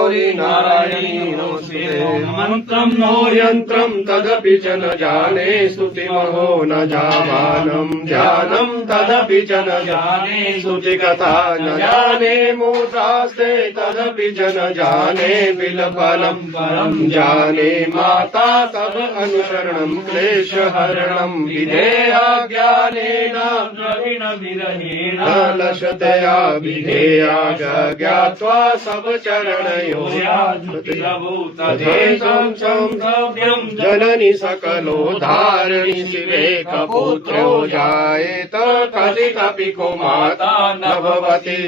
गौरी नारायणी नमोस्तुते। मंत्रं नो यन्त्रं तदपि च न जाने स्तुतिमहो न जामानं ध्यानं तदपि च न जाने स्तुतिकथा न जाने मूर्धास्ते तदपि च न जाने बिलफलं परं जाने माता तव अनुसरणं क्लेशहरणं विधेया ज्ञानेन प्रवीणविरहेण लशतया विधेया ज्ञात्वा सब चरणयो तदेतं संभव्यं जननि सकलो धारिणि शिवे कपुत्रो जायेत कथितपि को माता न भवति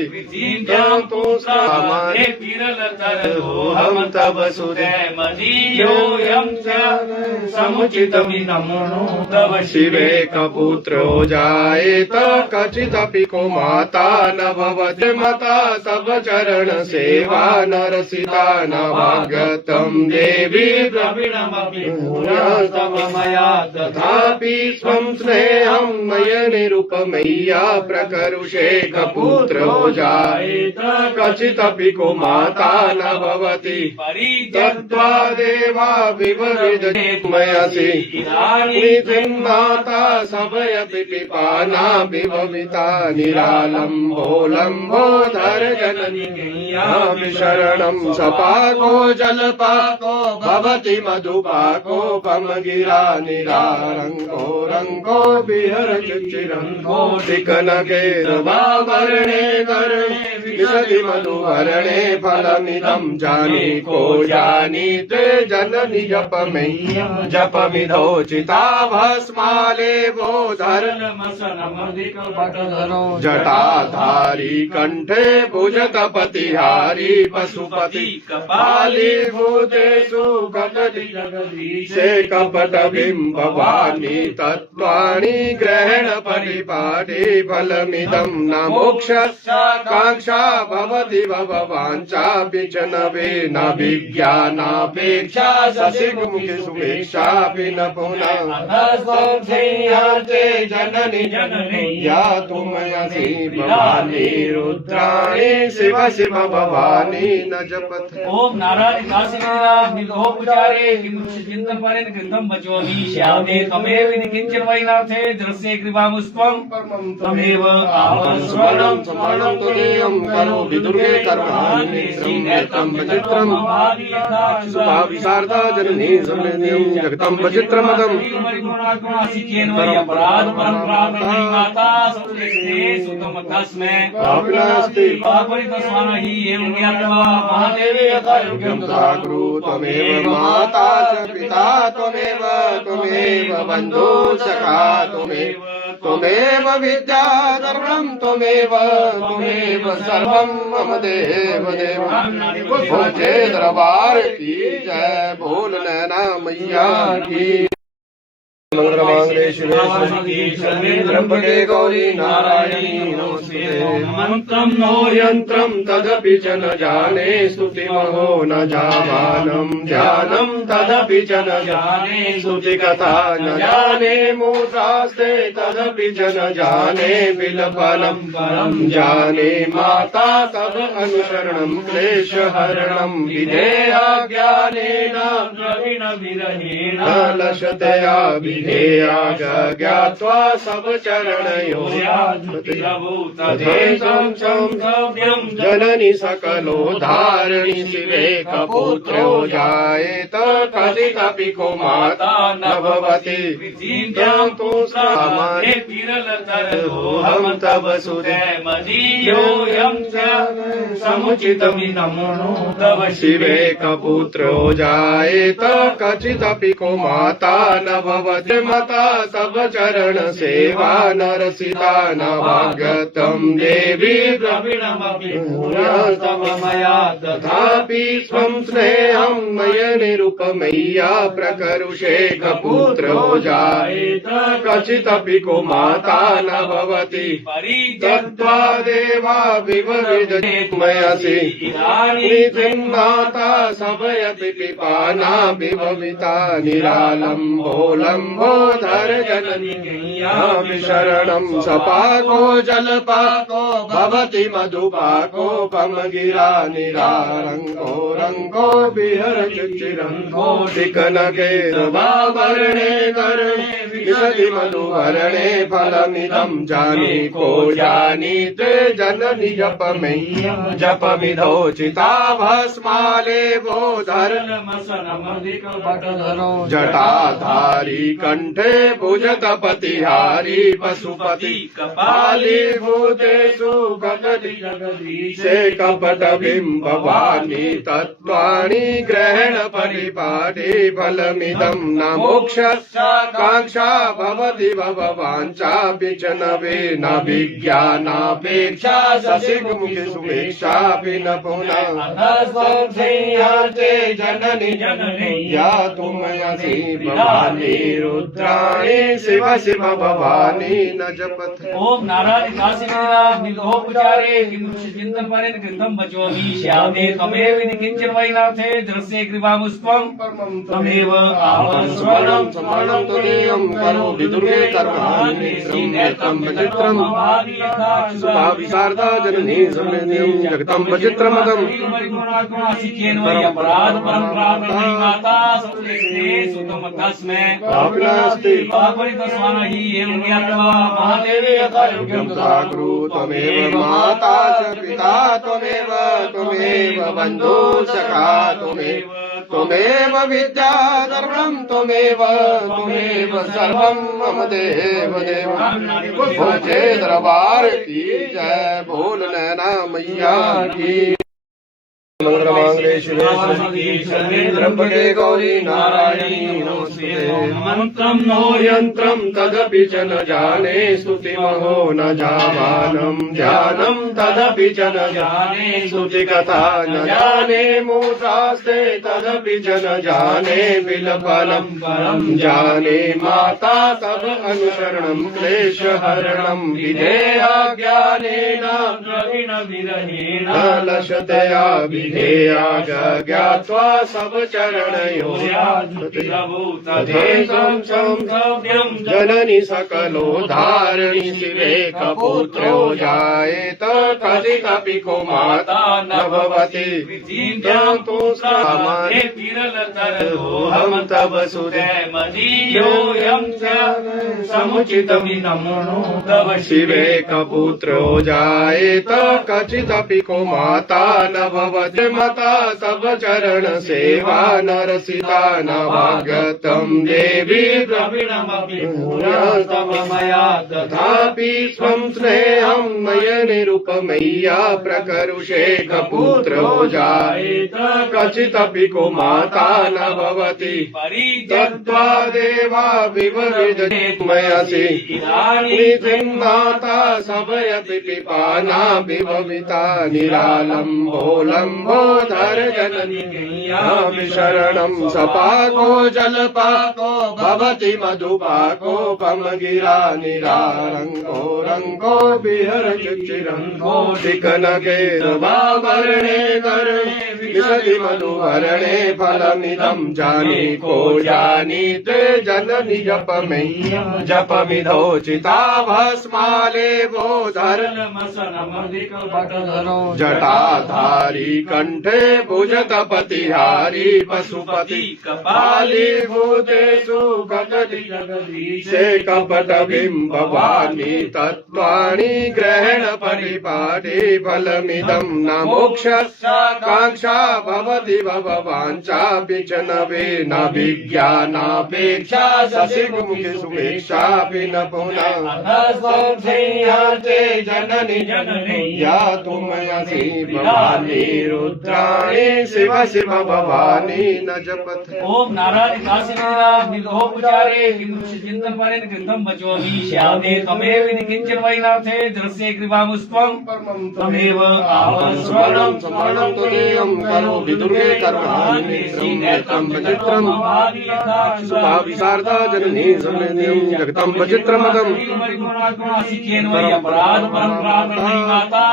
तु सामान्ये विरलतरोऽहं तव सुते मदीयोऽयं च समुचितमिदं तव शिवे कपुत्रो जायेत कचिदपि को माता न भवति मता तव चरण सेवा नरसिता न भागतं देवी द्रविणमपि तव मया तथापि स्वं स्नेहं मय निरुपमय्या प्रकरुषे कपुत्रो जायेत कचिदपि को माता न भवति तत्त्वा देवा विवविदते मयसि माता सभयपि पिपाना विभविता निरालम्बोलम्बोधर जननी शरणं सपाको जलपाको भवति मधुपाको पमगिरा निरारङ्गो रङ्गो विहरचिरङ्गो दिकनकेरवाभरणे कर्णे विशति मधुहरणे फलमिदं जानी को जानीते जननि जपमय्यं जपमिधोचिता भस्माले बोधर जटाधारी कंठे भुजतपतिहारी पशुपति कपाली भूतेषु कपटि जगदीशे कपट बिम्बवाणी तत्त्वाणि ग्रहण परिपाटी फलमिदं न मोक्षाकांक्षा भवति भववाञ्छापि च न वे न विज्ञानापेक्षा ससिमुखि सुमेक्षापि न पुनः जननि या तुमयसि भवानी रुद्राणी शिव शिव भवानी न जपथ। ओम नारायण निधोपचारे चिंतन परेण ग्रंथम बचोमि श्यामे तमेव किंचन वैनाथे दृश्ये कृपामुस्त्वं तमेव आवस्वरं स्मरणं तुल्यं करो विदुर्गे कर्माणि श्रीनेत्रं विचित्रं सुभाविशारदा जननी समृद्धिं जगतं विचित्रमदं अपराध परंपरा माता सुते सुतम तस्मै पापनास्ति पापरितस्वाना हि एवं ज्ञात्वा महादेवी यथा योग्यं तथा कुरु त्वमेव माता च पिता त्वमेव बन्धु सखा त्वमेव विद्या सर्वं त्वमेव सर्वं मम देव भोजे दरबार की जय बोल नैना मैया की मंगलमांगल्ये शिवे त्र्यंबके गौरी नारायणी नमोस्तुते। मंत्रं नो यन्त्रं तदपि च न जाने स्तुतिमहो न जामानं ध्यानं तदपि च न जाने स्तुतिकथा न जाने मूर्धास्ते तदपि च न जाने बिलफलं परं जाने माता तव अनुसरणं क्लेशहरणं विधेया ज्ञानेन प्रवीणविरहेण लशतया विधेया ज्ञात्वा सब चरणयो तदेतं संभव्यं जननि सकलो धारिणि शिवे कपुत्रो जायेत कथितपि को माता न भवति तु सामान्ये विरलतरोऽहं तव सुते मदीयोऽयं च समुचितमिदं तव शिवे कपुत्रो जायेत कचिदपि को माता न भवति मता तव चरण सेवा नरसिता न भागतं देवी द्रविणमपि तव मया तथापि स्वं स्नेहं मय निरुपमय्या प्रकरुषे कपुत्रो जायेत कचिदपि को माता न भवति तत्त्वा देवा विवविदते मयसि माता सभयपि पिपाना विभविता निरालम्बोलम्ब लम्बोदर जननी यामि शरणं सपाको जलपाको भवति मधुपाको पमगिरा निरारङ्गो रङ्गो विहरति चिरङ्गो दिक्नगेरवावरणे कर्णे विशति मधुहरणे फलमिदं जानीको जानीते जननि जपमिधौ चिताभस्मालेवो जटाधारी कंठे भुजतपतिहारी पशुपति कपाली भूतेषु जगदीशे कपट बिम्बवाणी तत्त्वाणि ग्रहण परिपाटी फलमिदं न मोक्ष कांक्षा भवति भववाञ्छापि च न वेन विज्ञानापेक्षा शशिमुखि सुमेक्षापि न पुनः जननी या तुमयसि भवानी रुद्राणी शिव शिव भवानी न जपत। ओम नारायण काशीनाथोपचारे चिंतन परेण कृतं वचोमि श्यामे त्वमेव इति किंचन वैनाथे दृश्ये कृपामुष्पं त्वमेव आवस्मरणं समरणं त्वमेवं करो विदुर्गे कर्माणि श्रीनेत्रं विचित्रं सुभाविशारदा जननी समृद्धिं जगतं विचित्रमदं अपराध परम्परा माता सुते सुतम तस्मै पापिनास्ति पापरितस्वान हि एवं ज्ञात्वा महादेवे यथा योग्यं सागुरु त्वमेव माता च पिता त्वमेव बन्धु सखा त्वमेव विद्या धर्मं त्वमेव सर्वं मम देव भोजे दरबार की जय बोल नैना मैया की मंगलमांगल्ये शिवे सर्वेन्द्रपदे गौरी नारायणी नमोस्तुते। मंत्रं नो यन्त्रं तदपि च न जाने स्तुतिमहो न जावानं ध्यानं तदपि च न जाने स्तुतिकथा न जाने मूर्धास्ते तदपि च न जाने बिलफलं परं जाने माता तव अनुसरणं क्लेशहरणं विधेया ज्ञानेन विरहेण लशतया विधेया ज्ञात्वा सब चरणयो तथेकं जननी सकलो धारिणी शिवे कपुत्रो जायेत कदिकपि को माता न भवति तु हम तव सुरे मदीयोऽयं च समुचितमिदं तव शिवे कपुत्रो जायेत कचिदपि को माता न भवति मता तव चरण सेवा नरसिता न भागतं देवी द्रविणमपि मया तथापि स्वं स्नेहं मय निरुपमय्या प्रकरुषे कपुत्रो जायेत कचिदपि को माता न भवति तत्त्वा देवा विवरिदमयसि निधिं माता सभयपि पिपाना विभविता निरालम्बोलम्बोधर जननी यामि शरणं सपाको जलपाको भवति मधुपाको पमगिरा निरारङ्गो रङ्गो विहरति चिरङ्गो दिक्नगेरवावरणे कर्णे विशति मधुहरणे फलमिदं जानीको जानीते जननि जपमिधौ चिताभस्मालेवो जटाधारी कंठे भुजतपतिहारी पशुपति कपाली भूतेषु जगदीशे कपट बिम्बवाणी तत्त्वाणि ग्रहण परिपाटी फलमिदं न मोक्ष कांक्षा भवति भववाञ्छापि च न वेन विज्ञानापेक्षा शशिमुखि सुमेक्षापि न पुनः जननी या तुमयसि भवानी रुद्राणी शिव शिव भवानी न जपत। ओम नारायण काशीनाथोपचारे चिंतन परेण कृतं वचोमि श्यामे त्वमेव इति किंचन वैनाथे दृश्ये कृपामुष्पं त्वमेव आवस्मरणं समरणं त्वमेवं करोमि दुर्गे कर्माणि नेत्रं विचित्रं शुभाभिसारदा जननी समृद्धिं जगतं विचित्रमदम् अपराध परम्परा माता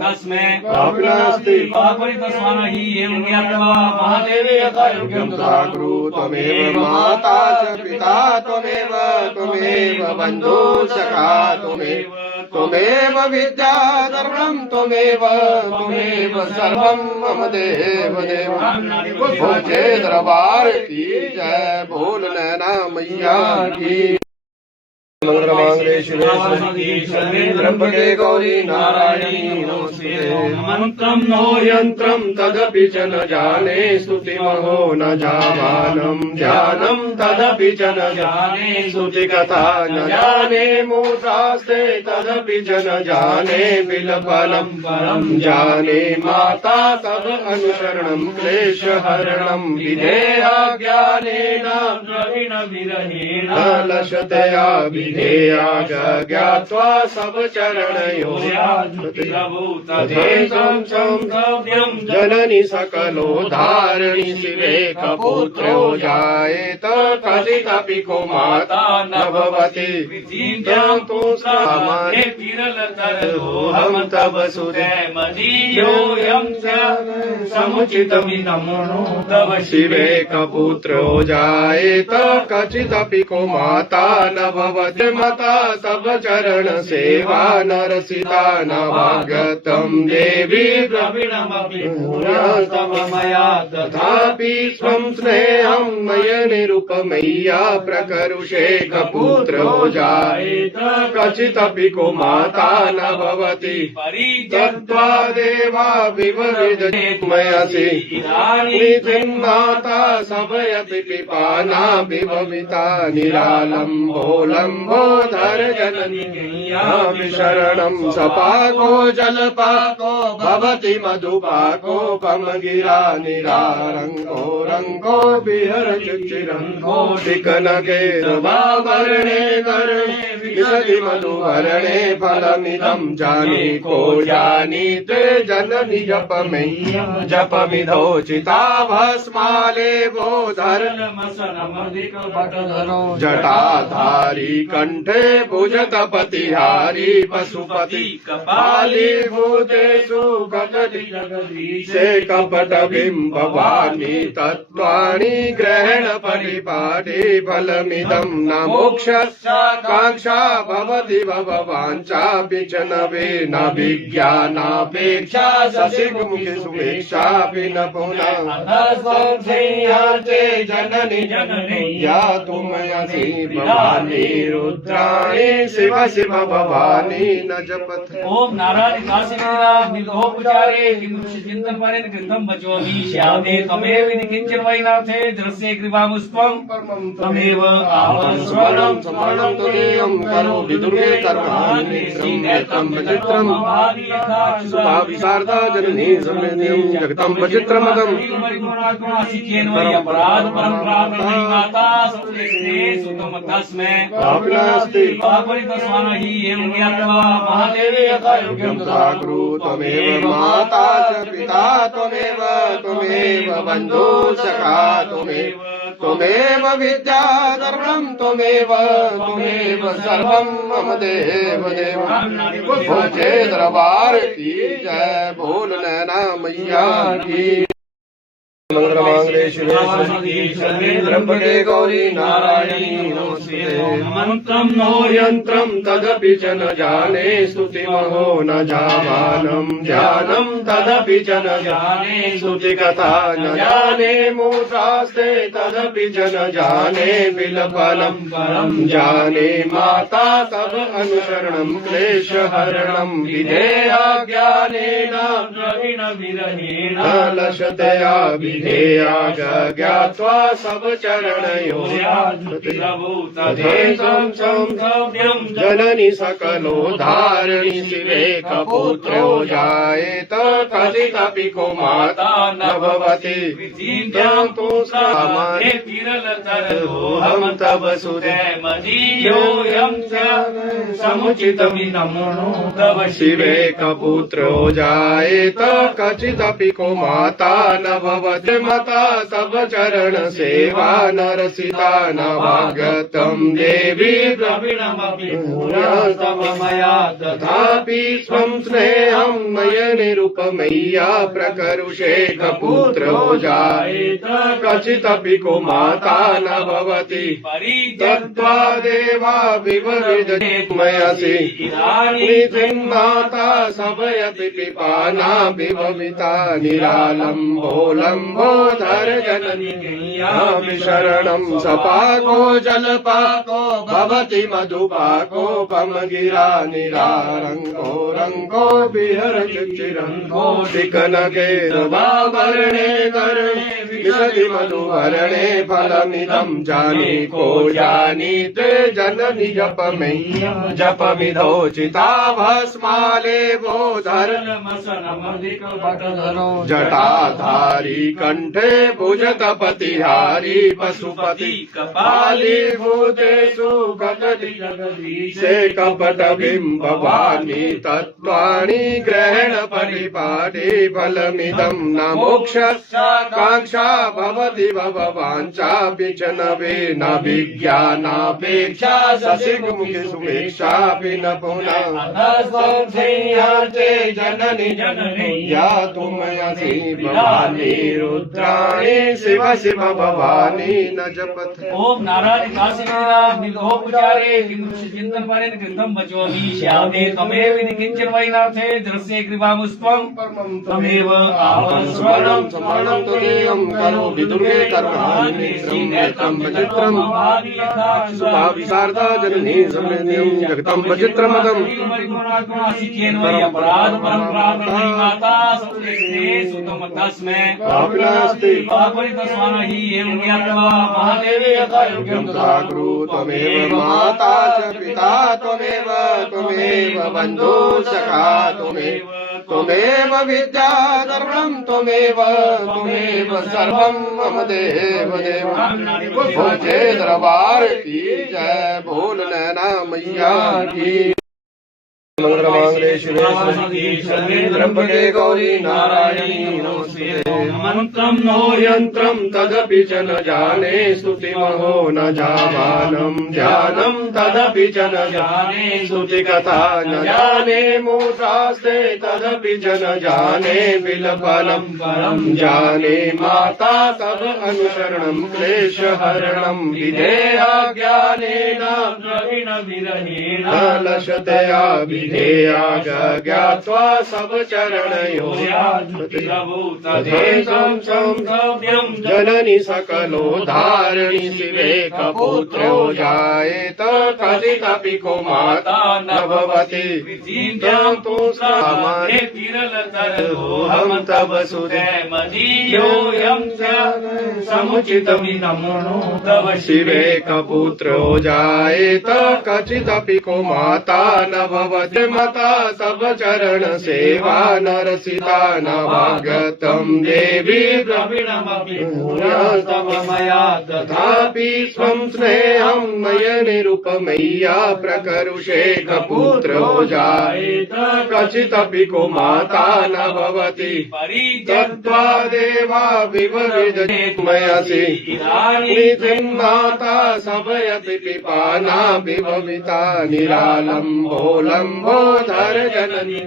तस्मै पापिनास्ति पापरितस्वानहि एवं ज्ञात्वा महादेवे यथा योग्यं तथा कुरु त्वमेव माता च पिता त्वमेव बन्धु सखा त्वमेव विद्या धर्मं त्वमेव सर्वं मम देव भोजे दरबार की जय बोल नैना मैया की मंगलमांगले शिवे त्र्यंबके गौरी नारायणी नमोस्तुते मंत्रं नो यंत्रं तदपि च न जाने स्तुतिमहो न जामानं ध्यानं तदपि च न जाने स्तुतिकथा न जाने मूसास्ते तदपि च न जाने बिलफलं परं जाने माता तव अनुसरणं क्लेशहरणं विधेया ज्ञानेन प्रवीण विरहेण लशतया विधेया ज्ञात्वा सब चरणयो जननी सकलो धारिणी शिवे कपुत्रो जायेत कथितपि को माता न भवति तु सामान्य हम तव सुरे मदीयोऽयं च समुचितमिदमनो तव शिवे कपुत्रो जायेत कचिदपि को माता न भवति मता तव चरण सेवा नरसिता न भागतं देवी द्रविणमपि तव मया तथापि स्वं स्नेहं मय निरुपमय्या प्रकरुषे कपुत्रो जायेत कचिदपि को माता न भवति तत्त्वा देवा विवरिदमयसि माता सभयपि पिपाना विभविता निरालम्बोलम्बोधर जननी शरणं सपाको जलपाको भवति मधुपाको पमगिरा निरारङ्गो रङ्गो बिहर चिरङ्गो शिखनगे वर्णे कर्णे विशति मधुवर्णे फलमिदं जानीको जानीते जननि जपमिधो चिता भस्माले बोधर जटाधारी कंठे भुजगपतिहारी पशुपति कपाली भूतेषु से कपट बिंबवाणी तत्वाणी ग्रहण परिपाटी फलमिदं न मोक्षाकांक्षा भवति भववाञ्छापि च न विज्ञानापेक्षा शशिमुखि सुवेक्षापि न पुनः जननी या तुमयसि भवानी रुद्राणी शिव शिव भवानी न जपथ ओम नारायण काशीनाथ निलोपचारे चिंतन परेन कृतं बचोमि श्यामे तमेव विधि किंचन वैनाथे दृश्ये कृपामुस्त्वं तमेव स्मरणं त्वदीयं करोमि दुर्गे कर्माणि नेत्रं विचित्रं शुभाभिसारदा जननी समृद्धिं जगतं विचित्रमदम् अपराध परम्परा माता तस्मै पापिनास्ति पापरितस्वानहि एवं ज्ञात्वा महादेवे यथा योग्यं तथा कुरु त्वमेव माता च पिता त्वमेव बन्धु सखा त्वमेव विद्या धर्मं त्वमेव सर्वं मम देव भोजे दरबार की जय बोल नैना मैया की मंगलमांगले शिवे त्र्यंबके गौरी नारायणी नमोस्तुते मंत्रं नो यंत्रं तदपि च न जाने स्तुतिमहो न जामानं ध्यानं तदपि च न जाने स्तुतिकथा न जाने मूसास्ते तदपि च न जाने बिलफलं परं जाने माता तव अनुसरणं क्लेशहरणं विधेया ज्ञानेन प्रवीण विरहेण लशतया विधेया ज्ञात्वा सब चरणयो जननी सकलो धारिणी शिवे कपुत्रो जायेत कथितपि को माता न भवति तु सामान्य हम तब सुदेमदीयोऽयं समुचितमिदमो तव शिवे कपुत्रो जायेत कचिदपि को माता न भवति मता तव चरण सेवा नरसिता न भाग्यतं देवी द्रविणमपि तव मया तथापि स्वं स्नेहं मय निरुपमय्या प्रकरुषे कपुत्रो जायेत कचिदपि को माता न भवति तत्त्वा देवा विवरिदते मयसि माता सभयति पिपाना विभविता निरालम्बोलम्बोधर जननी शरणं सपाको जलपाको भवति मधुपाको पमगिरा निरारङ्गो रङ्गो विहरचिरङ्गो शिखनके रवाभरणे करणे विशति मधुभरणे फलमिदं जानीको जानीते जननि जपमिधो चिताभस्माले बोधर जटाधारी कंठे भुजतपतिहारी पशुपति कपाली भूतेषु से कपट बिंब वाणी तत्वाणी ग्रहण परिपाटी फलमिदं न मोक्ष कांक्षा भवति भववाञ्छापि च न विज्ञानापेक्षा ससिमुखि सुमेक्षापि न पुनः जननी या तुमयसि भवानी रुद्राणी शिव शिव भवानी न जपथ ओम नारायण काशीनाथ निलोपचारे चिंतन परेन कृतं वचोमि श्यामे तमेव विधि किंचन वैनाथे दृश्ये कृपामुस्त्वं तमेव आवस्वरं स्मरणं तदेयं करो विदुर्गे कर्माणि श्रीनेत्रं वचित्रं सुभाविशारदा जननी समृद्धिं जगतं वचित्रमदम् अपराध परम्पराध माता सुरेशे सुतम तस्मै पापिनास्ति पापरितस्वानहि एवं ज्ञात्वा महादेवे यथा योग्यं साग्रु त्वमेव माता च पिता त्वमेव बन्धु सखा त्वमेव विद्या धर्मं त्वमेव सर्वं मम देव भोजे दरबार की जय बोल नैना मैया की मंगलमांगले शिवे त्र्यंबके गौरी नारायणी नमोस्तुते मंत्रं नो यंत्रं तदपि च न जाने स्तुतिमहो न जावानं ध्यानं तदपि च न जाने स्तुतिकथा न जाने मूर्धास्ते तदपि च न जाने बिलफलं परं जाने माता तव अनुसरणं क्लेशहरणं विधेया ज्ञानेन प्रवीण विरहेण लशतया विधेया ज्ञात्वा सब चरणयो जननी सकलो धारिणी शिवे कपुत्रो जायेत कथितपि को माता न भवति तु सामान्य हम तब सुदेमदीयोऽयं समुचितमिदमो तव शिवे कपुत्रो जायेत कचिदपि को माता न भवति मता तव चरण सेवा नरसिता न भाग्यतं देवी द्रविणमपि तव मया तथापि स्वं स्नेहं मय निरुपमय्या प्रकरुषे कपुत्रो जायेत कचिदपि को माता न भवति तत्त्वा देवा विवरिदते मयसि माता सभयति पिपाना विभविता निरालम्बोलम्बोधर जननी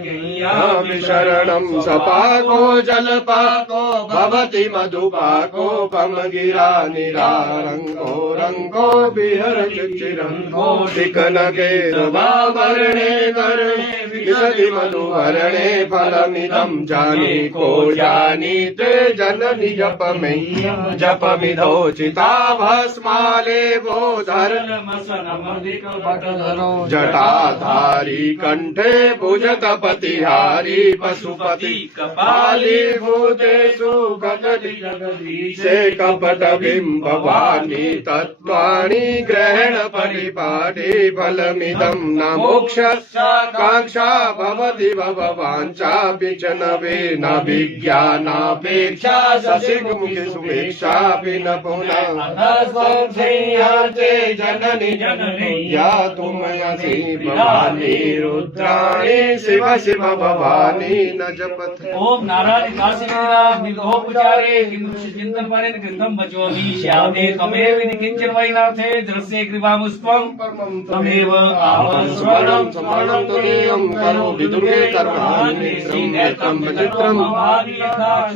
शरणं सपाको जलपाको भवति मधुपाको पमगिरा निरारङ्गो रङ्गो विहरचिरङ्गो शिखनके रवाभरणे करणे विशति मधुवर्णे फलमिदं जानीको जानीते जननि जपमिधो चिताभस्मालेवो जटाधारी कंठे भुजतपतिहारी पशुपति कपाली भूतेषु से कपट बिंबवाणी तत्वाणि ग्रहण परिपाटी फलमिदं न मोक्ष कांक्षा भवति भववाञ्छापि च न वे न विज्ञानापेक्षा ससिग्मुखि सुमेक्षापि न पुनः जननि या तुमयसि भवानी रुद्राणी शिव शिव भवानी न जपथ। ओम नारायण काशीनारा विदोपचारे चिंतन पारेण ग्रंथम बचोमि श्यामे तमेव विधि किंचन वैनाथे दृश्ये कृपामुस्त्वं तमेव स्मरणं स्मरणं तुरीयं करो विदुरे कर्माणि श्रीनेत्रं विचित्रं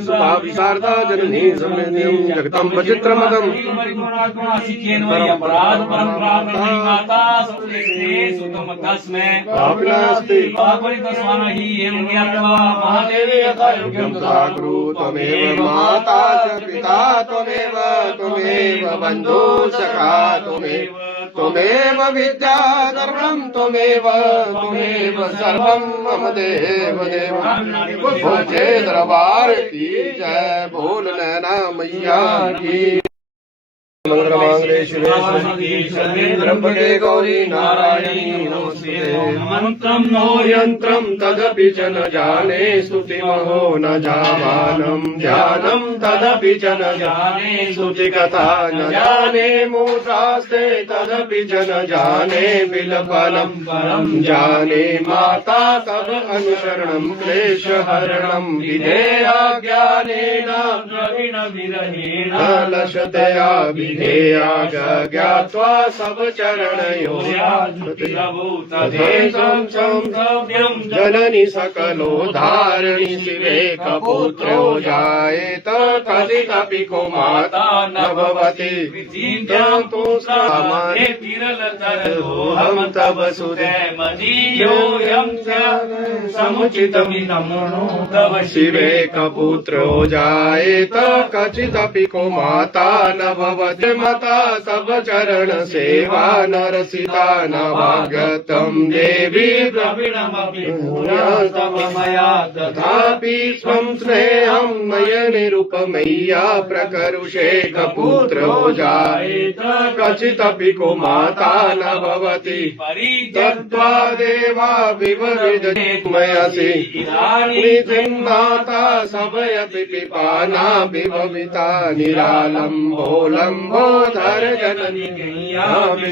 सुभाविशारदा जननी समेत्यं जगतं विचित्रमदम् अपराध परंपरा माता सुते सुतम तस्मै पापिनास्ति पापरितस्वान हि एवं ज्ञात्वा महादेवे यथा योग्यं गुरु त्वमेव माता च पिता त्वमेव बन्धु सखा त्वमेव विद्या सर्वं त्वमेव सर्वं मम देव भोजे दरबार की जय बोल नैना मैया की मंगलमांगले शिवे त्र्यंबके गौरी नारायणी नमोस्तुते। मंत्रं नो यन्त्रं तदपि च न जाने स्तुतिमहो न जावानं ध्यानं तदपि च न जाने स्तुतिकथा न जाने मूर्धास्ते तदपि च न जाने बिलफलं परं जाने माता तव अनुसरणं क्लेशहरणं विधेया ज्ञानेन प्रवीण विरहेण लशतया विधेया ज्ञात्वा सब चरणयो जननी सकलो धारणी शिवे कपुत्रो जायेत कथितपि को माता न भवति तु सामान्ये हम तव सुरे मदीयोऽयं समुचितमिदं तव शिवे कपुत्रो जायेत कचिदपि को माता न भवति मता तव चरण सेवा नरसिता न भागतं देवी द्रविणमपि मया तथापि स्वं स्नेहं मय निरुपमय्या प्रकरुषे कपुत्रो जायेत कचिदपि को माता न भवति तत्त्वा देवा विवरिदमयसि निधिं माता सभयपि पिपाना विभविता निरालम्बोलम्बोधर जननी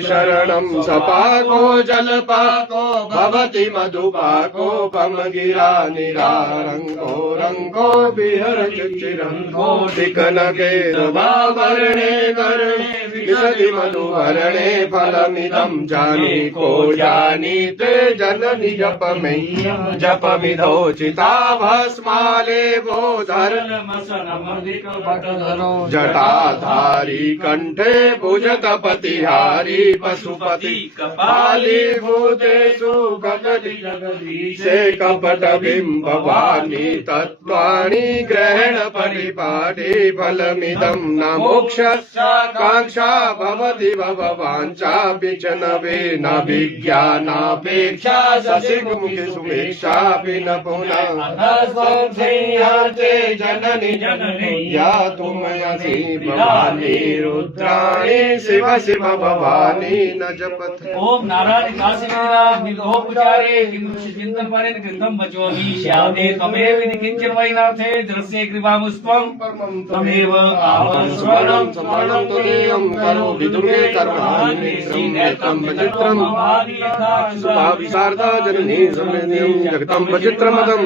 शरणं सपाको जलपाको भवति मधुपाको पमगिरा निरारङ्गो रङ्गो विहरचिरङ्गो दिकनके वर्णे कर्णे विशति मधुवर्णे फलमिदं जानीको जानीते जननि जपमिधो चिताभस्मालेवो जटाधारी कंठे भुजतपतिहारी पशुपति कपाली भूतेषु से कपट बिंबवाणी तत्वाणि ग्रहण परिपाटी फलमिदं न मोक्ष कांक्षा भवति भववाञ्छापि च न वे न विज्ञानापेक्षा ससिग्मुखि सुमेक्षापि न पुनः जननि या तुमयसि भवानी रुद्राणी शिव शिव भवानी न जपथ। ओम नारायण काशीनारा विदोपचारे चिंतन पारेण ग्रंथम बचोमि श्यामे तमेव विधि किंचन वैनाथे दृश्ये कृपामुस्त्वं तमेव स्मरणं स्मरणं तुरीयं करो विदुरे कर्माणि श्रीनेत्रं विचित्रं सुभाविशारदा जननी समेत्यं जगतं विचित्रमदम्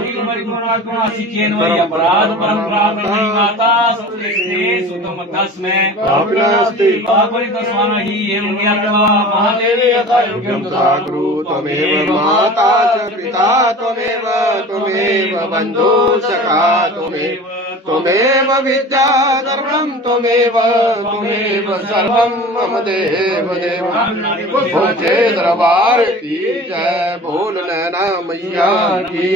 अपराध परंपरा माता सुते सुतम तस्मै पापिनास्ति पापरितस्वान हि एवं ज्ञात्वा महादेवे यथा योग्यं गुरु त्वमेव माता च पिता त्वमेव बन्धु सखा त्वमेव विद्याधर्मं त्वमेव सर्वं मम देव देव। भोजे दरबार की जय, बोल नैना मैया की।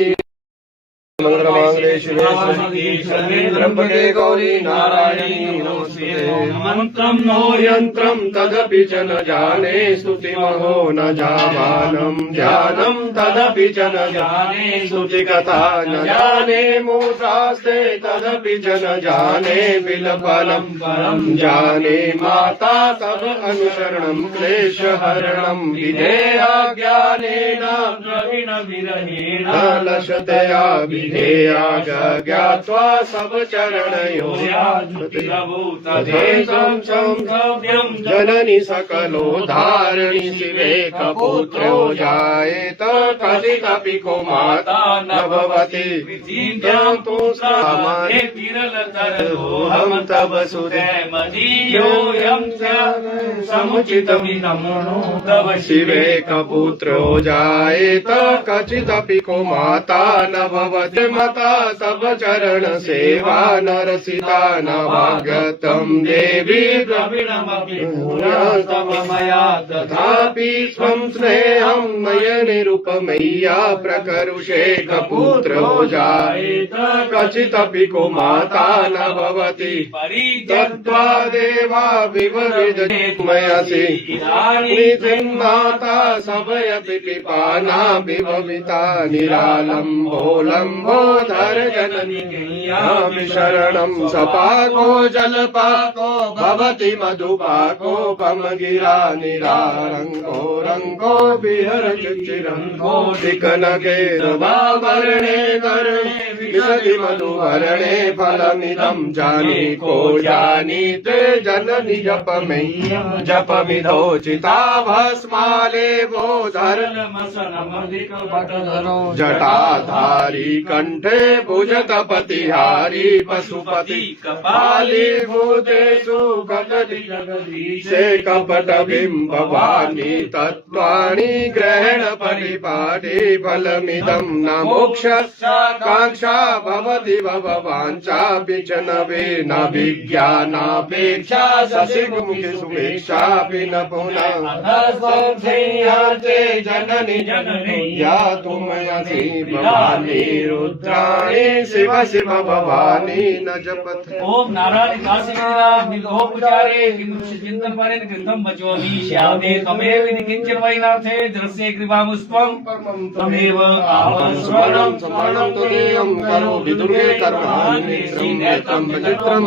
मंगलमांगल्ये शिवे त्र्यंबके गौरी नारायणी नमोस्तुते। मंत्रं नो यंत्रं तदपि च न जाने, स्तुतिमहो न जावानं ध्यानं तदपि च न जाने, स्तुतिकथा न जाने मूसास्ते तदपि च न जाने, विलपनं परं जाने माता तव अनुसरणं क्लेशहरणं विधेया ज्ञानेन प्रवीण विरहेण लशतया विधेया ज्ञात्वा सब चरणयो तथेतं संभव्यं जननी सकलोद्धारिणी शिवेकपुत्रो जायेत कथितपि को माता न भवति विधिं तु सामान्य विरलतरोऽहं तव सुते मदीयोऽयं च समुचितमिदमनो तव शिवेकपुत्रो जायेत कचिदपि को माता न भवति मता तव चरण सेवा नरसिता न भागतं देवी द्रविणमपि तव मया तथापि स्वं स्नेहं मय निरुपमय्या प्रकरुषे कपुत्रो जायेत कचिदपि को माता न भवति परित्यक्त्वा देवा विवविदमयसि माता सभयपि पिपाना विभविता निरालम्बोलम्बोधर जननी यामि शरणं सपाको जलपाको भवति मधुपाको पमगिरा निरारङ्गो रङ्गो विहरचिरङ्गो दिकनके रवाभरणे करणे विशति मधुहरणे फलमिदं जानीको जानीते जननि जपमय्या जपमिधोचिता भस्माले बोधर जटाधारी कंठे भुजगपतिहारी पशुपति कपाली भूतेषु कपटि जगदीशे कपट बिम्बवाणी तत्त्वाणि ग्रहण परिपाठी फलमिदं न मोक्ष कांक्षा भवति भववाञ्छापि च न विज्ञानापेक्षा शशिमुखि सुवेक्षापि न पुनः जननि या तुमयसि भवानी रुद्राणी शिव शिव भवानी न जपत। ओम नारायण काशीनाथ निर्लोपुचारे किंतु चिंतन पारेण कृतं वचोमि श्यामे तमेव विधि किंचन वैनाथे दृश्ये कृपामुस्त्वं तमेव स्मरणं स्मरणं तुरीयं करोमि दुर्गे कर्माणि श्रीनेत्रं विचित्रं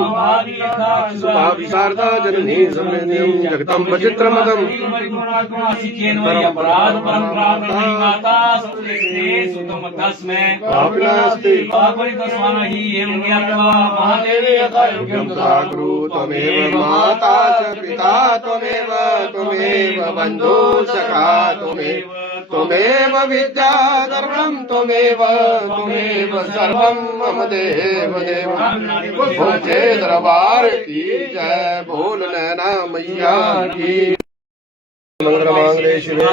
सुभाविशारदा जननी समृद्धिं जगतं विचित्रमदं अपराध परं माता सुतम तस्मै पापिनास्ति पापरितस्वान हि एवं ज्ञात्वा महादेवे यथा योग्यं तथा कुरु। त्वमेव माता च पिता त्वमेव बन्धु सखा त्वमेव विद्याधर्मं त्वमेव सर्वं मम देव देव। भोजे दरबार की जय, बोल नैना मैया की। मंगलमांगल्ये शिवे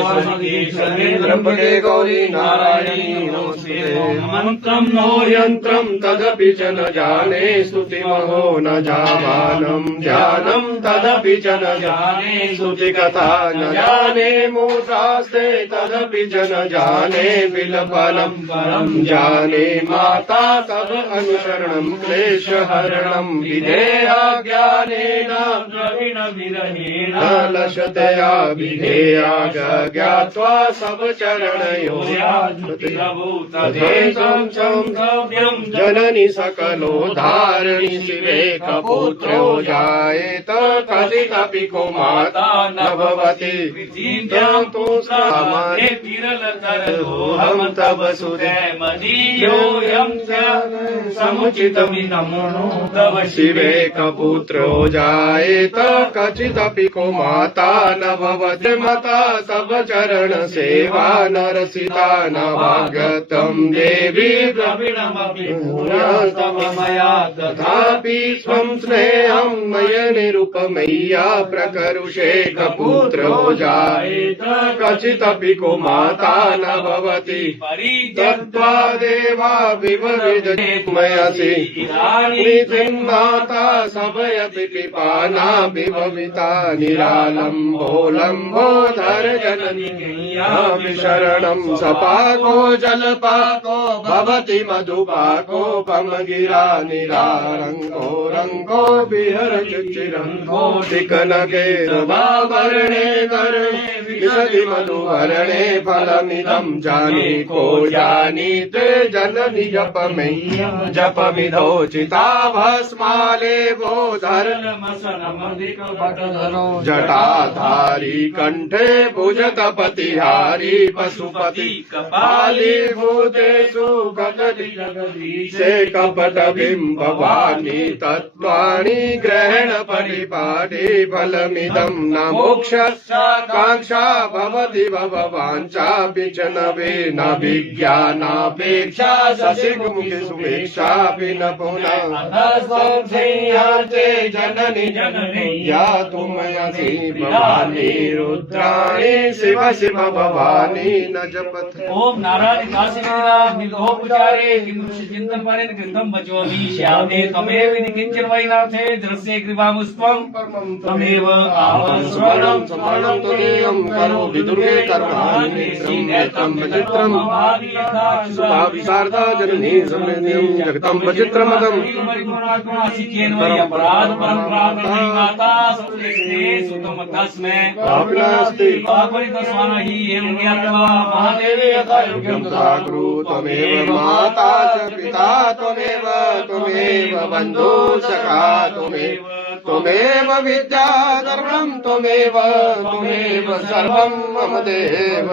त्र्यंबके गौरी नारायणी नमोस्तुते। मंत्रं नो यंत्रं तदपि च न जाने, स्तुतिमहो न जावानं ध्यानं तदपि च न जाने, स्तुतिकथा न जाने मूसास्ते तदपि च न जाने, विलपनं परं जाने माता तव अनुसरणं क्लेशहरणं विधेया ज्ञानेन प्रवीण विरहेण लशतया विधेया ज्ञात्वा सब चरणयो तथेतं संभव्यं जननी सकलोद्धारिणी शिवेकपुत्रो जायेत कथितपि को माता न भवति विधिं तु सामान्य विरलतरोऽहं तव सुते मदीयोऽयं च समुचितमिदमनो तव शिवेकपुत्रो जायेत कचिदपि को माता न भवति भवद्मता सब चरण सेवा नरसिता नवागतम देवी द्रविणमपि मया तथापि स्वं स्नेहं मय निरुपमय्या प्रकरुषे कपुत्रो जायेत कचिदपि कुमाता न भवति परित्यक्त्वा देवा विवविदमयसि माता सभयपि पिपाना विभविता निरालम्बोलम्बोधर जननी शरणं सपाको जलपाको भवति मधुपाकोपमगिरा निरारङ्गो रङ्गो विहरचिरङ्गो दिक्नगेरवावरणे करणे विशति मधुवरणे फलमिदं जानीको जानीते जननि जपमिधो चिताभस्माले बोधर जटाधारी कंठे भुजतपतिहारी पशुपति कपाली भूतेषु कदलीशे कपट बिम्बवाणी तत्त्वाणि ग्रहण परिपाटी फलमिदं न मोक्षाकांक्षा भवति भववाञ्छापि च न विज्ञानापेक्षा शशिमुखि सुवेक्षापि न पुनः जननी या तुमयसि भवानी रुद्राणी शिव शिव भवानी न जपत। ओम नारायण काशीनाथ निलोपुचारे किमुषि चिंतन पारेण कृतं वचोमि श्यामे तमेव इति किंचन वैनाथे दृश्ये कृपामुस्त्वं तमेव आवस्वरणं समरणं त्वदीयं करोमि दुर्गे कर्माणि श्रीनेत्रं विचित्रं सुभाविशारदा जननी समृद्धिं जगतं विचित्रमदं अपराध परम्पराध माता सुते सुतम तस्मै पापिनास्ति पापरितस्वान हि एवं ज्ञात्वा महादेवे यथा योग्यं साग्रु त्वमेव माता च पिता त्वमेव बन्धु सखा त्वमेव विद्या धर्मं त्वमेव सर्वं मम देव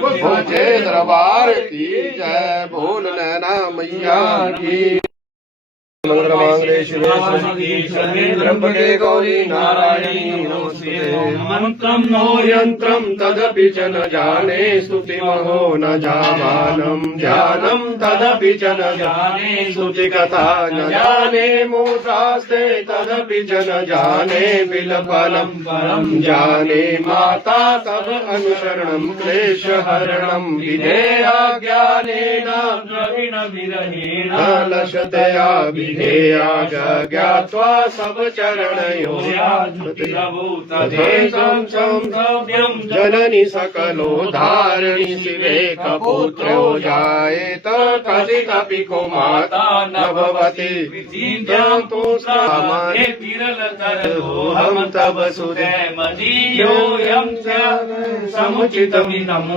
भोजे दरबार की जय बोल नैना मैया की मंगलमांगले शिवे त्र्यंबके गौरी नारायणी नमोस्तुते। मंत्रं नो यंत्रं तदपि च न जाने स्तुतिमहो न जामानं ध्यानं तदपि च न जाने स्तुतिकथा न जाने मूसास्ते तदपि च न जाने बिलफलं परं जाने माता तव अनुसरणं क्लेशहरणं विधेया ज्ञानेन द्रविण विरहेण लशतया विधेया ज्ञात्वा सब चरणयो जननी सकलो धारिणी शिवे कपुत्रो जायेत कचिदपि को माता न भवति तु हम तव सुदे समुचितमिदं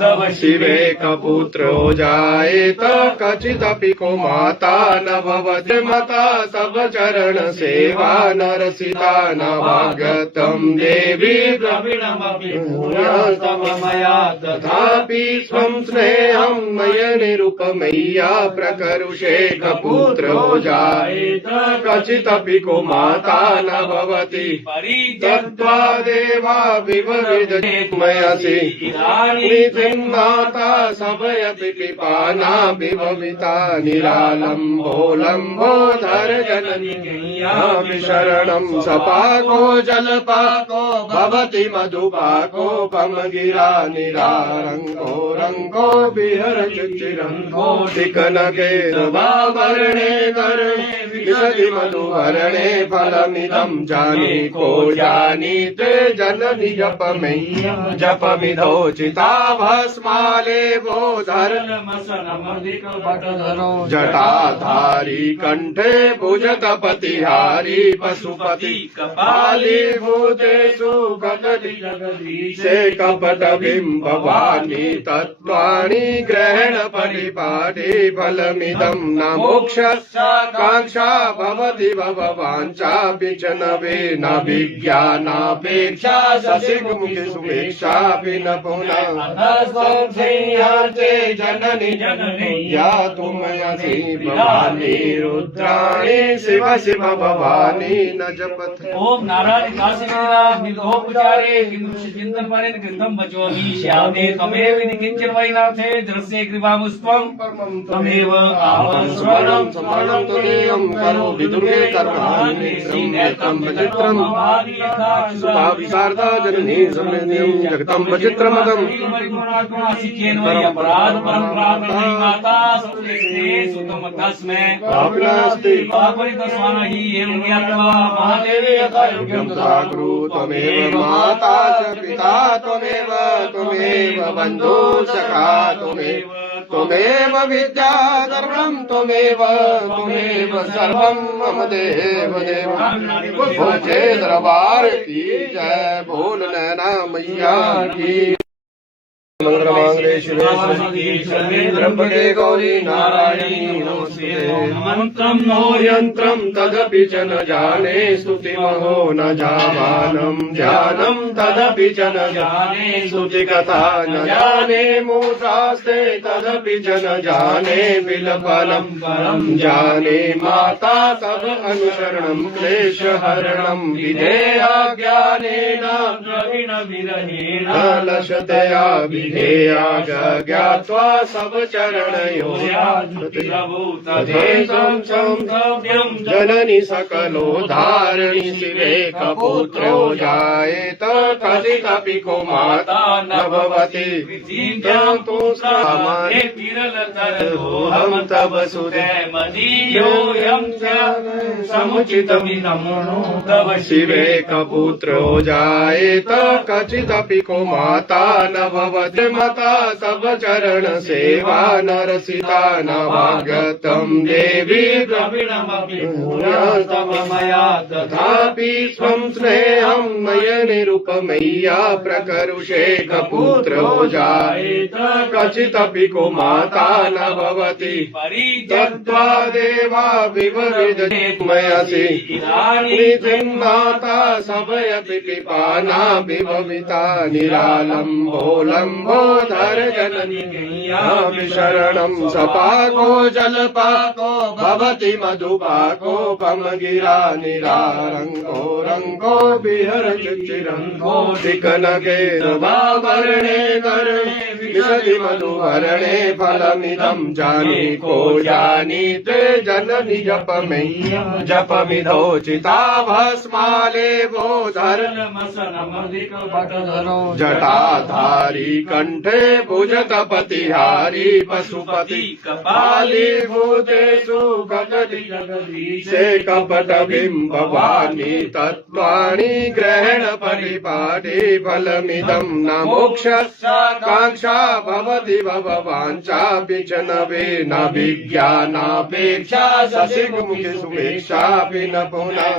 तव शिवे कपुत्रो जायेत कचिदपि को माता न भवति मता सब चरण सेवा नरसिता नवागतं देवी द्रविणमपि मया तथापि स्वं स्नेहं मय निरुपमय्या प्रकरुषे कपुत्रो जायेत कचिदपि को माता न भवति परित्यक्त्वा देवा विवविदमयसि माता सभयपि पिपाना विभविता निरालम्बोलम्बोधर जननी शरणं सपाको जलपाको भवति मधुपाकोपमगिरा निरारङ्गो रङ्गो विहरचिरङ्गो दिक्नगेरवावरणे करणे विशति मधुवरणे फलमिदं जानीको जानीते जननि जपमिधो चिताभस्माले बोधर जटाधारी कंठे भुजतपतिहारी पशुपति कपाली भूतेषु कदलीशे कपट बिम्बवाणी तत्त्वानि ग्रहण परिपाटी फलमिदं न मोक्षाकांक्षा भवति भववाञ्छापि च न विज्ञानापेक्षा शशिमुखि सुवेक्षापि न पुनः जननी या तुमयसि भवानी रुद्राणि शिव शिव भवानी न जपथ। ओम नारायण काशीनाथ विदोपचारे किमुष्य चिंतन परेण ग्रंथम बचोमि श्यामे तमेव विधि किंचन वैनाथे दृश्ये कृपामुस्त्वं तमेव स्मरणं स्मरणं तुदेयं करो विदुर्गे कर्माणि श्रीनेत्रं विचित्रं सुभाविशारदा जननी समृद्धिं जगतं विचित्रमदम् अपराध परम्परा माता सुस्ते सुतम तस्मै पापिनास्ति पापरितस्वानहि एवं ज्ञात्वा महादेवे यथा योग्यं सागुरु त्वमेव माता च पिता त्वमेव त्वमेव बन्धु सखा त्वमेव विद्या सर्वं त्वमेव सर्वं मम देव देव। भोजे दरबार की जय, बोल नैना मैया की। मंगल मांगले शिवे त्र्यंबके गौरी नारायणी नमोस्तुते। मंत्रं नो यंत्रं तदपि च न जाने स्तुतिमहो न जावानं ध्यानं तदपि च न जाने स्तुतिकथा न जाने मूसास्ते तदपि च न जाने बिलफलं परं जाने माता तव अनुसरणं क्लेशहरणं विधेया ज्ञानेन प्रवीण विरहेण लशतया विधेया ज्ञात्वा सब चरणयो तदेतं संभव्यं जननी सकलो धारिणी शिवे कपुत्रो जायेत कथितपि को माता न भवति तु सामान्य विरलतरोऽहं तव सुते मदीयोऽयं च समुचितमिदमनु तव शिवे कपुत्रो जायेत कचिदपि को माता न भवति मता सब चरण सेवा नरसिता न भाग्यतं देवी द्रविणमपि पुनस्तव मया तथापि स्वं स्नेहं नयनिरुपमय्या प्रकरुषे कपुत्रो जायेत कचिदपि को माता न भवति तत्त्वा देवा विवरिदते मयसि माता सभयपि पिपाना विभविता निरालम्बोलम्बोधर जननी शरणं सपाको जलपाको भवति मधुपाको पमगिरा निरारङ्गो रङ्गो विहरति चिरङ्गो दिक्नगे वर्णे कर्णे विशति मधुहरणे फलमिदं जानी को जानीते जननि जपमिधो चिता भस्माले बोधर जटाधारी कंठे भुजतपतिहारी पशुपति कपाली भूतेषु से कपट बिंब भवानी तत्वाणी ग्रहण परिपाटी फलमिदं न मोक्ष कांक्षा भवति भववांचा विचनवे न विज्ञानापेक्षा ससिमुखि सुमेक्षा न पुनः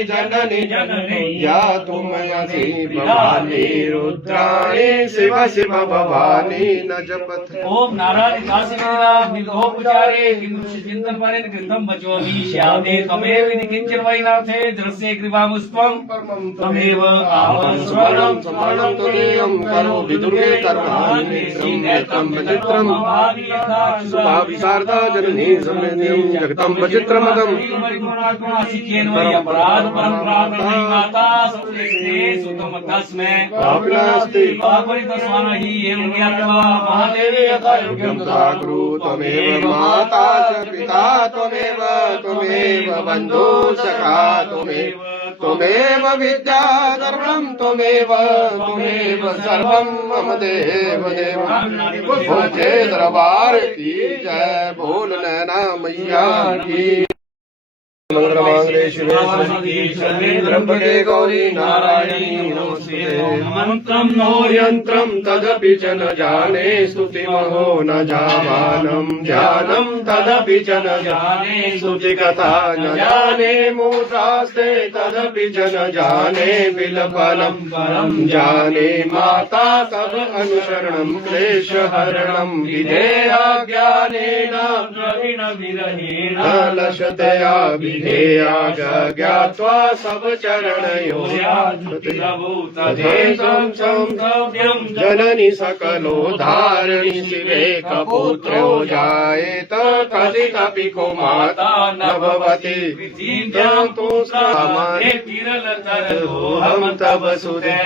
जननी या तुम यसी भवानी रुद्राणी शिव शिव भवानी न जपथ। ओम नारायण काशीनाथ विदोपचारे किमुष्य चिंतन परेण ग्रंथम बचोमि श्यामे तमेव विधि किंचन वैनाथे दृश्ये कृपामुस्त्वं तमेव स्मरणं स्मरणं तुदेयं करो विदुर्गे कर्माणि श्रीनेत्रं विचित्रं सुभाविशारदा जननी समृद्धिं जगतं विचित्रमदम् अपराध परम्परा माता सुस्ते सुतम तस्मै पापिनास्ति पापरितस्वानहि एवं ज्ञात्वा महादेवे यथा योग्यं सागुरु त्वमेव माता च पिता त्वमेव बन्धु सखा त्वमेव विद्या सर्वं त्वमेव सर्वं मम देव देव। भोजे दरबार की जय, बोल नैना मैया की। मंगल मांगले शिवे त्र्यंबके गौरी नारायणी नमोस्तुते। मंत्रं नो यंत्रं तदपि च न जाने स्तुतिमहो न जावानं ध्यानं तदपि च न जाने स्तुतिकथा न जाने मूसास्ते तदपि च न जाने बिलफलं परं जाने माता तव अनुसरणं क्लेशहरणं विधेया ज्ञानेन प्रवीण विरहेण लशतया विधेया ज्ञात्वा सब चरणयो जननी सकलोद्धारिणी शिवे कपुत्रो जायेत कथितपि को माता न भवति तु हम तव सुरे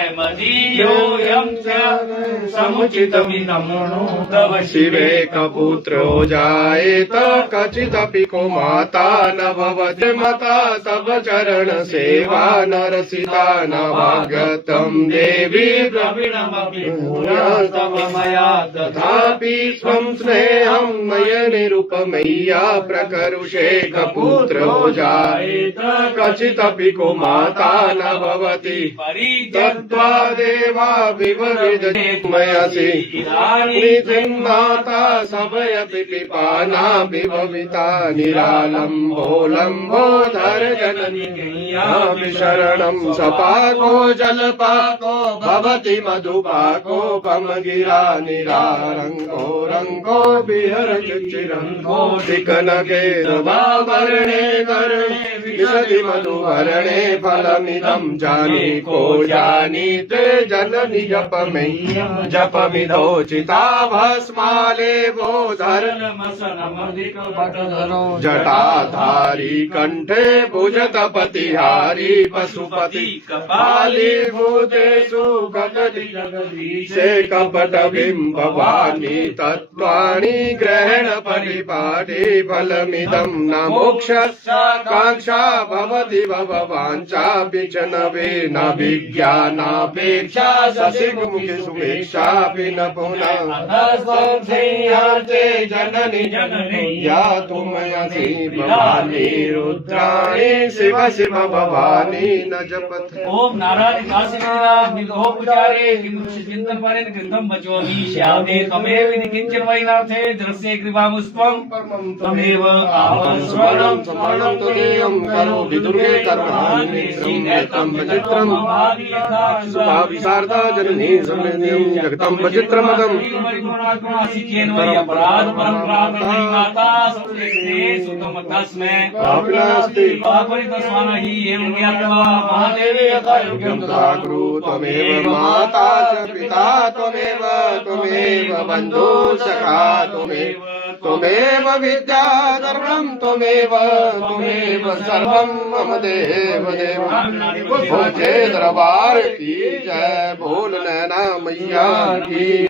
तव शिवे कपुत्रो जायेत कचिदपि को माता न भवति मता तव चरण सेवा नरसिता न भागतम देवी द्रविणमपि तव मया तथापि स्वं स्नेहं मय निरुपमय्या प्रकरुषे कपुत्रो जायेत कचिदपि को माता न भवति तत्त्वा देवा विवविदमयसि माता सभयपि पिपाना विभविता निरालम्बोलम्बोधर जननी शरणं सपाको जलपाको भवति मधुपाको पमगिरा निरारङ्गो रङ्गो विहरचिरङ्गो दिकनगे वर्णे कर्णे विशति मधुहरणे फलमिदं जानीको जानीते जननि जपमिधो चिता भस्माले बोधर जटाधारी कंठे भुजतपतिहारी पशुपति कपाली भूतेषु कपटि से कपट बिम्बवाणी तत्त्वाणि ग्रहण परिपाटी फलमिदं न मोक्षाकांक्षा भवति भववाञ्छापि च न विज्ञानापेक्षा शशिमुखि सुमेक्षापि न पुनः जननी या तुमयसि भवानी रुद्राणी शिव शिव भवानी न जपत ओम नारायण काशीनाथ विदोपचारे किंच चिंतन परेन ग्रंथम बचोमि श्यामे तमेव विधि किंचन वैनाथे दृश्ये कृपामुस्त्वं तमेव स्मरणं स्मरणं तुल्यं करो विदुर्गे कर्माणि श्रीनेत्रं विचित्रं सुभाविशारदा जननी समृद्धिं जगतं विचित्रमदम् अपराध परम्परागत माता सबसे सुतम तस्मै पापिनास्ति पापरितस्वान हि एवं ज्ञात्वा महादेवे यथा योग्यं गुरु त्वमेव माता च पिता त्वमेव बन्धु सखा त्वमेव विद्या धर्मं त्वमेव सर्वं मम देव भोजे दरबार की जय बोल नैना मैया की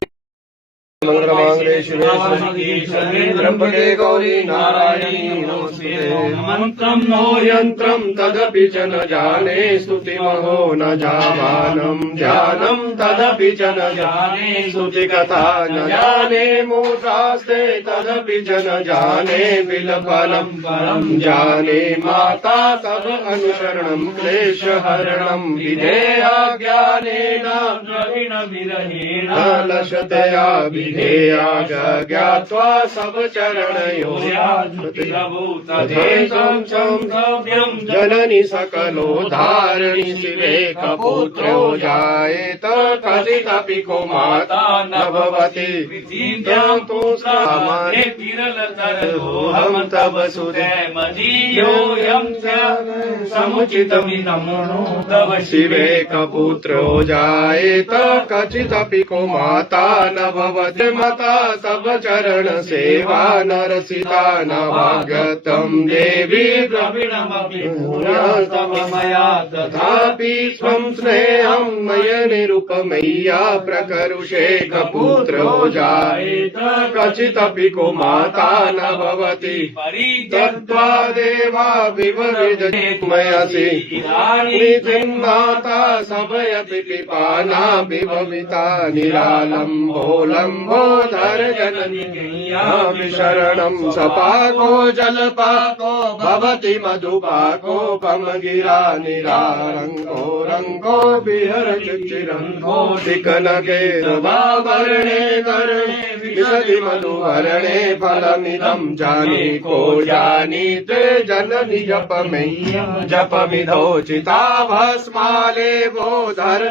मंगलमांगले शिवे त्र्यंबके गौरी नारायणी नमोस्तुते मंत्रं नो यंत्रं तदपि च न जाने स्तुतिमहो न जावानं ध्यानं तदपि च न जाने स्तुतिकथा न जाने मूढास्ते तदपि च न जाने विलपनं परं जाने माता तव अनुसरणं क्लेशहरणं विधेया ज्ञानेन द्रविण विरहेण लशतया विधेया ज्ञात्वा सब चरणयो जननी सकलोद्धारिणी शिवे कपुत्रो जायेत कथितपि को माता न भवति तु हम तव सुरे तव शिवे कपुत्रो जायेत कचिदपि को माता न भवति मता तव चरण सेवा नरसिता न भागतम देवी द्रविणमपि तव मया तथापि स्वं स्नेहं मय निरुपमय्या प्रकरुषे कपुत्रो जायेत कचिदपि को माता न भवति तत्त्वा देवा विवविदमयसि माता सभयपि पिपाना विभविता निरालम्बोलम्बोधर जननी शरणं सपाको जलपाको भवति मधुपाको पमगिरा निरारङ्गो रङ्गो विहरचिरङ्गो दिकनगे वर्णे कर्णे विशति मधुहरणे फलमिदं जानीको जानीते जननि जपमिधो चिता भस्माले बोधर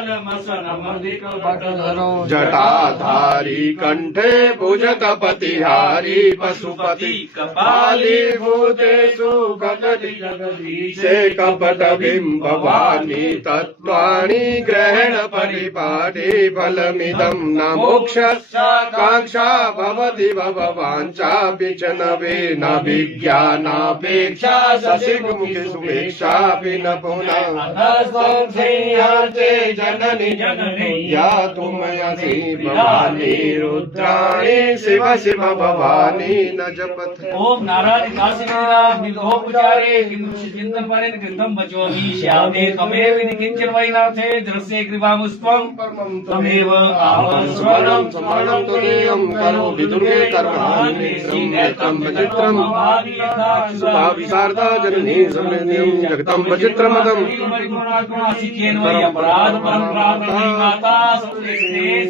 जटाधारी कंठे भुजगपतिहारी पशुपति कपाली भूतेषु कपटि जगदीशे कपटबिम्ब भवानी तत्त्वाणि ग्रहण परिपाटे फलमिदं न मोक्षाकाङ्क्षा भवति भववाञ्छापि च न वेन विज्ञानापेक्षा शशिमुखि सुपेक्षापि न पुनः जननी जननी या तुमयसि भवानी रुद्राणी शिव शिव भवानी न जपथ। ओम नारायण काशीनाथ विदोपचारे किंच चिंतन पारेण कृतं वचोमि श्यामे तमेव विधि किंचन वैनाथे दृश्ये कृपामुस्त्वं तमेव स्मरणं स्मरणं तुरीयं करो विदुर्गे कर्माणि श्रीनेत्रं विचित्रं सुभाविशारदा जननी समृद्धिं जगतं विचित्रमदं अपराध परम माता सुते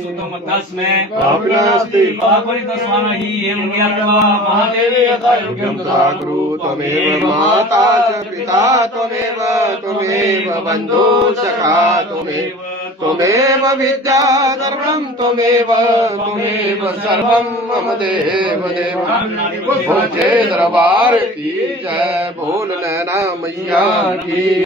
सुतम तस्मै पापिनास्ति पापरितस्वान हि एवं ज्ञात्वा महादेवे यथा योग्यं तथा कुरु त्वमेव माता च पिता त्वमेव त्वमेव बन्धु सखा त्वमेव विद्या सर्वं त्वमेव सर्वं मम देव देव। भोजे दरबार की जय बोल नैना मैया की।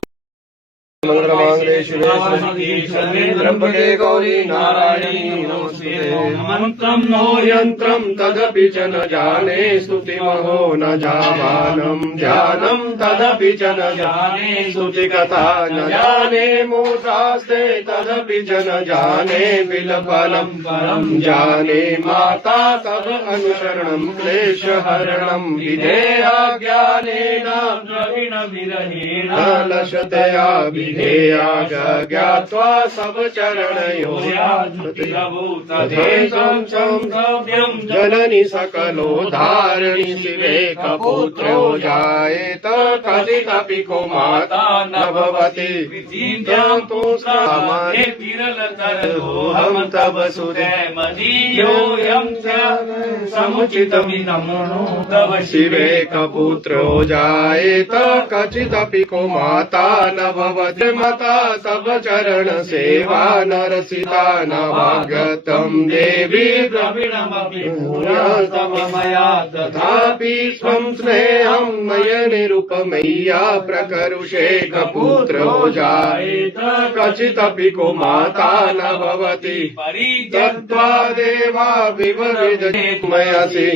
मंगलमांगल्ये शिवे त्र्यंबके गौरी नारायणी नमोस्तुते। मंत्रं नो यंत्रं तदपि च न जाने स्तुतिमहो न जावानं ध्यानं तदपि च न जाने स्तुतिकथा न जाने मूढास्ते तदपि च न जाने बिलफलं परं जाने माता तव अनुसरणं क्लेशहरणं विधेया ज्ञानेन प्रवीण विरहेण लशतया विधेया ज्ञात्वा सब चरणयो तथेतं संभव्यं जननी सकलो धारिणी शिवे कपुत्रो जायेत कथितपि को माता न भवति विचिन्त्यं तु सामान्ये विरलतरोऽहं तव सुते मदीयोऽयं च समुचितमिदं तव शिवे कपुत्रो जायेत कचिदपि को माता न भवति मता तव चरण सेवा नरसिता न भागतं देवी द्रविणमपि मया तथापि स्वं स्नेहं मय निरुपमय्या प्रकरुषे कपुत्रो जायेत कचिदपि को माता न भवति दत्त्वा देवा विवरिदमयसि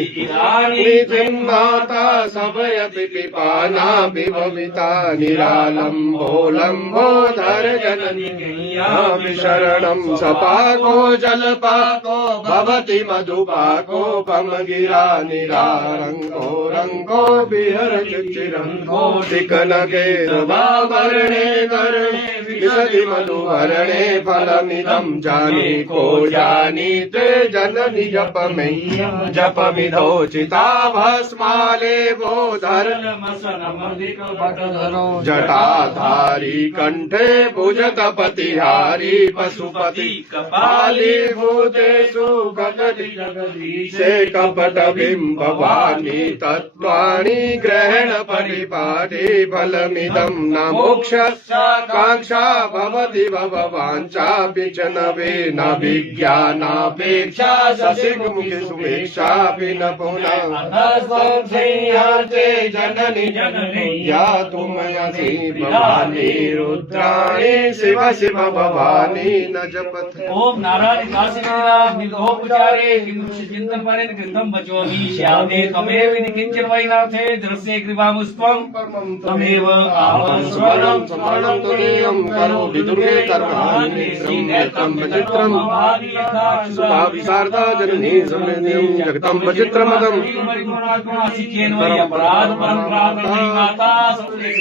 निधिं माता सभयपि पिपाना विभविता निरालम्बोलम्बोधर जननी गैयामि शरणं सपाको जलपाको भवति मधुपाको पमगिरा निरारङ्गो रङ्गो विहरचिरङ्गो दिकनगे रवाभरणे कर्णे विशति मधुभरणे फलमिदं जानीको जानीते जननि जपमिधोचिता भस्माले बोधर जटाधारी कंठे भुजगपतिहारी पशुपति कपाली भूतेषु कपटि जगदीशे कपटबिम्ब भवानी तत्त्वानि ग्रहण परिपाटे फलमिदं न मोक्षाकाङ्क्षा भवति भववाञ्छापि च न वेन विज्ञानापेक्षा शशिमुखि सुपेक्षापि न पुनः जननी जननी या तुमयसि भवानी रुद्राणी शिव शिव भवानी न जपथ। ओम नारायण काशीनाथ विदोपचारे किंच चिंतन पारेण कृतं वचोमि श्यामे तमेव विधि किंचन वैनाथे दृश्ये कृपामुस्त्वं तमेव स्मरणं स्मरणं तुरीयं करो विदुर्गे कर्माणि श्रीनेत्रं विचित्रं सुभाविशारदा जननी समृद्धिं जगतं विचित्रमदं अपराध परम माता सुते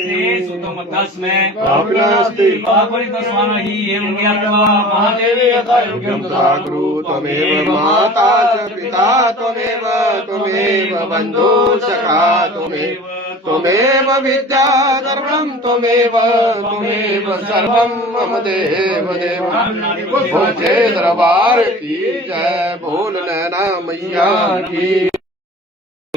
सुतम तस्मै पापिनास्ति पापरितस्वान हि एवं ज्ञात्वा महादेवे यथा योग्यं तथा कुरु त्वमेव माता च पिता त्वमेव बन्धु सखा त्वमेव विद्या सर्वं त्वमेव सर्वं मम देव देव। भोजे दरबार की जय बोल नैना मैया की।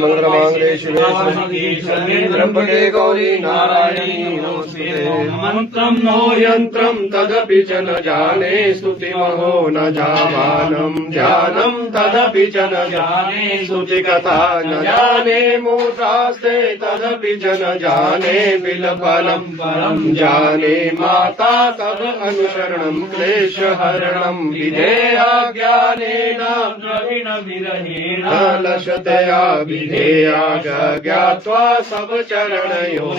मंगलमांगल्ये शिवे त्र्यंबके गौरी नारायणी नमोस्तुते। मंत्रं नो यंत्रं तदपि च न जाने स्तुतिमहो न जावानं ध्यानं तदपि च न जाने स्तुतिकथा न जाने मूर्धास्ते तदपि च न जाने बिलफलं परं जाने माता तव अनुसरणं क्लेशहरणं विधेया ज्ञानेन द्रविण विरहेण लशतया विधेया ज्ञात्वा सब चरणयो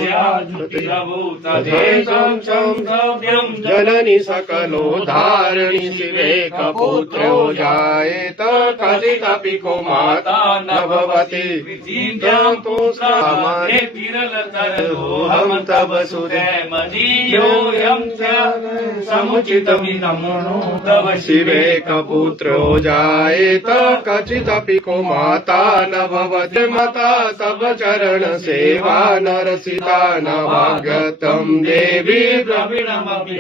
तथेतं संभव्यं जननी सकलो धारिणी शिवे कपुत्रो जायेत कथितपि को माता न भवति तु सामान्य हम तव सुदे मदीयोऽयं च समुचितमिदमनो तव शिवे कपुत्रो जायेत कचिदपि को माता न भवति मता तव चरण सेवा नरसिता न भाग्यतं देवी द्रविणमपि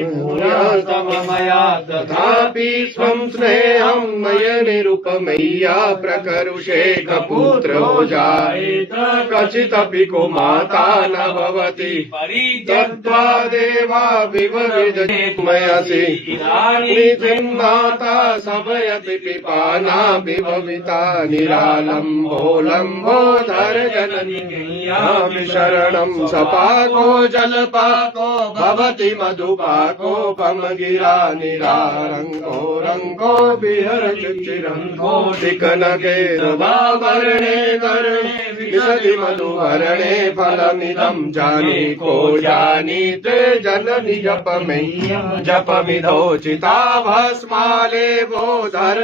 मया तथापि स्वं स्नेहं मय निरुपमय्या प्रकरुषे कपुत्रो जायेत कचिदपि को माता न भवति तत्त्वा देवा विवरिजते मयसि माता सभयति पिपाना विभविता निरालम्बोलम्बोधर जननी शरणं सपाको जलपाको भवति मधुपाको पमगिरा निरारङ्गो रङ्गो विहरचिरङ्गो दिकनके रवावरणे करणे विशति मधुहरणे फलमिदं जानीको जानीते जननि जपमिदो चिताभस्माले बोधर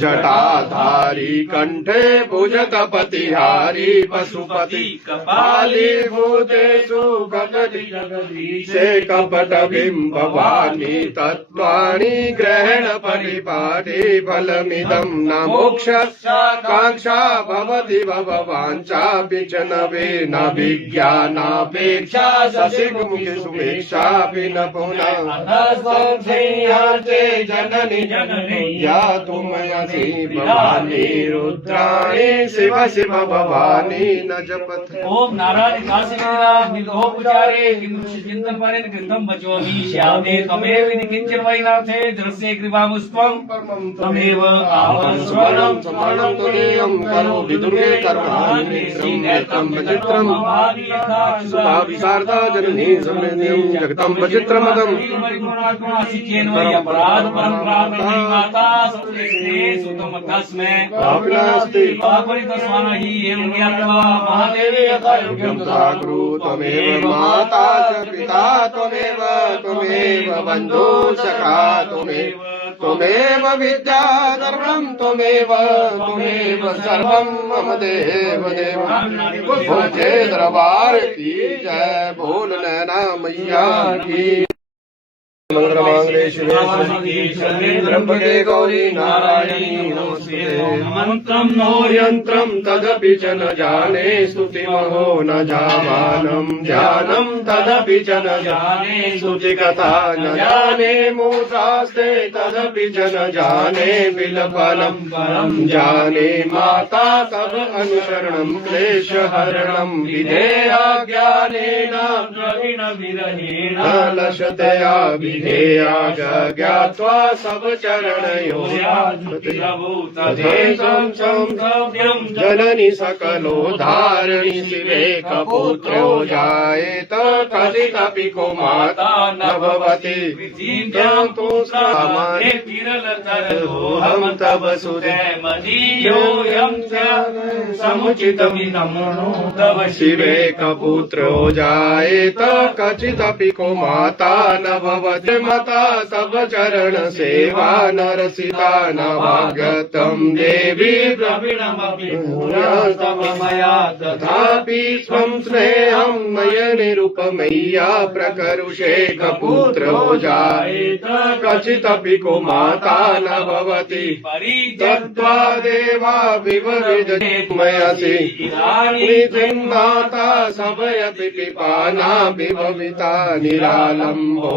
जटाधारी कंठे भुजतपतिहारी पशुपति कपाली भूतेषु जगदीशे कपट बिम्बवाणी तत्त्वाणि ग्रहण परिपाठी फलमिदं न मोक्षाकांक्षा भवति भववाञ्छापि च न विज्ञानापेक्षा शशिमुखि सुमेक्षापि न पुनः जननी या तुमयसि भवानी रुद्राणी शिव शिव भवानी न जपथ। ओम नारायण काशीनाथ विदोपचारे चिंतन पारेण गंधम बचोमि श्यामे तमेव विधि किंचन वैनाथे दृश्ये कृपामुस्त्वं तमेव स्मरणं स्मरणं तुरीयं करो विदुरे कर्माणि श्रीनेत्रं विचित्रं सुभाविशारदा जननी समृद्धिं जगतं विचित्रमदं अपराध परम्परा माता सुतम तस्मै पापिनास्ति पापरितस्वान हि एवं ज्ञात्वा महादेवी यथा योग्यं साग्रू त्वमेव माता च पिता त्वमेव बन्धु सखा त्वमेव विद्या सर्वं त्वमेव सर्वं मम देव भोजे दरबार की जय बोल नैना मैया की। मंगलमांगल्ये शिवे त्र्यंबके गौरी नारायणी नमोस्तुते। मंत्रं नो यंत्रं तदपि च न जाने स्तुतिमहो न जावानं ध्यानं तदपि च न जाने स्तुतिकथा न जाने मूर्धास्ते तदपि च न जाने बिलफलं परं जाने माता तव अनुसरणं क्लेशहरणं विधेया ज्ञानेन द्रविण विरहेण लशतया विधेया ज्ञात्वा सब चरणयो तथेतं संभव्यं जननी सकलो धारिणी शिवे कपुत्रो जायेत कथितपि को माता न भवति तु सामान्य हम तव सुदे मदीयोऽयं च समुचितमिदमनो तव शिवे कपुत्रो जायेत कचिदपि को माता न भवति मता तव चरण सेवा नरसिता न भाग्यतं देवी द्रविणमपि मया तथापि स्वं स्नेहं मय निरुपमय्या प्रकरुषे कपुत्रो जायेत कचिदपि को माता न भवति तत्त्वा देवा विवरिजते मयसि माता सभयति पिपाना विभविता निरालम्बोलम्बोधर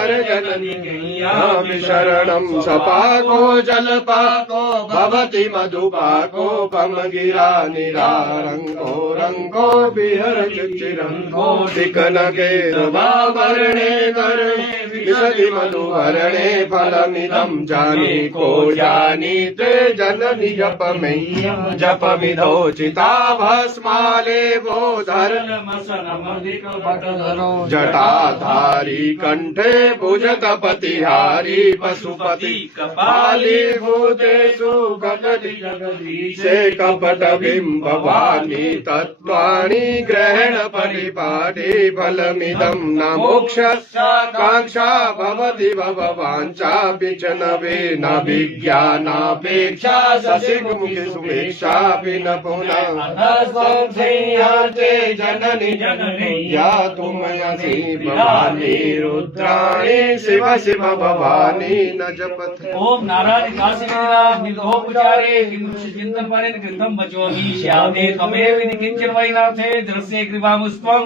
धर जननी गय्यामि शरणं सपाको जलपाको भवति मधुपाको पमगिरा निरारङ्गो रङ्गो विहरति चिरङ्गो दिक्नगेरवावरणे करणे विशति मधुहरणे फलमिदं जानीको जानीते जननि जपमिधो चिताभस्मालेवो जटाधारी कंठे भुजगपतिहारी पशुपति कपाली भूतेषु कपटि कपट बिम्बवाणी तत्त्वाणि ग्रहण परिपाटी फलमिदं न मोक्ष कांक्षा भवति भववाञ्छापि च न वेन विज्ञानापेक्षा ससिमुखि सुमेक्षापि न पुनः संशयाते जननि या तुमयसि भवानी रुद्राणी शिव शिव भवानी न जपथ। ओम नारायण काशीनाथ निधोपचारे चिंतन पारेण ग्रंथम बचोमि श्यामे तमेव विधि किंचन वैनाथे दृश्ये कृपामुस्त्वं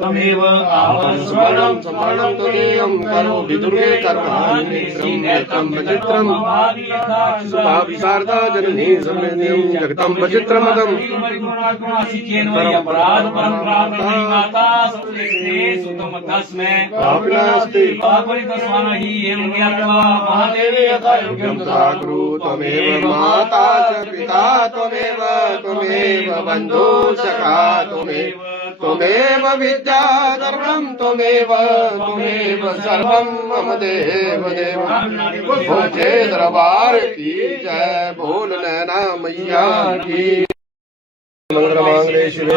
तमेव आवस्वरं स्मरणं तुरीयं करो विदुर्गे कर्माणि श्रीनेत्रं विचित्रं सुभाविशारदा जननी समृद्धिं जगतं विचित्रमदम् अपराध परम्परा माता सबसे सुतम तस्मै पापनास्ति पापरितस्वान हि एवं ज्ञात्वा महादेवे यथा योग्यं साकुरु त्वमेव माता च पिता त्वमेव बन्धु सखा त्वमेव विद्या धर्मं त्वमेव सर्वं मम देव भोजे दरबार की जय बोल नैना मैया की मंगलमांगले शिवे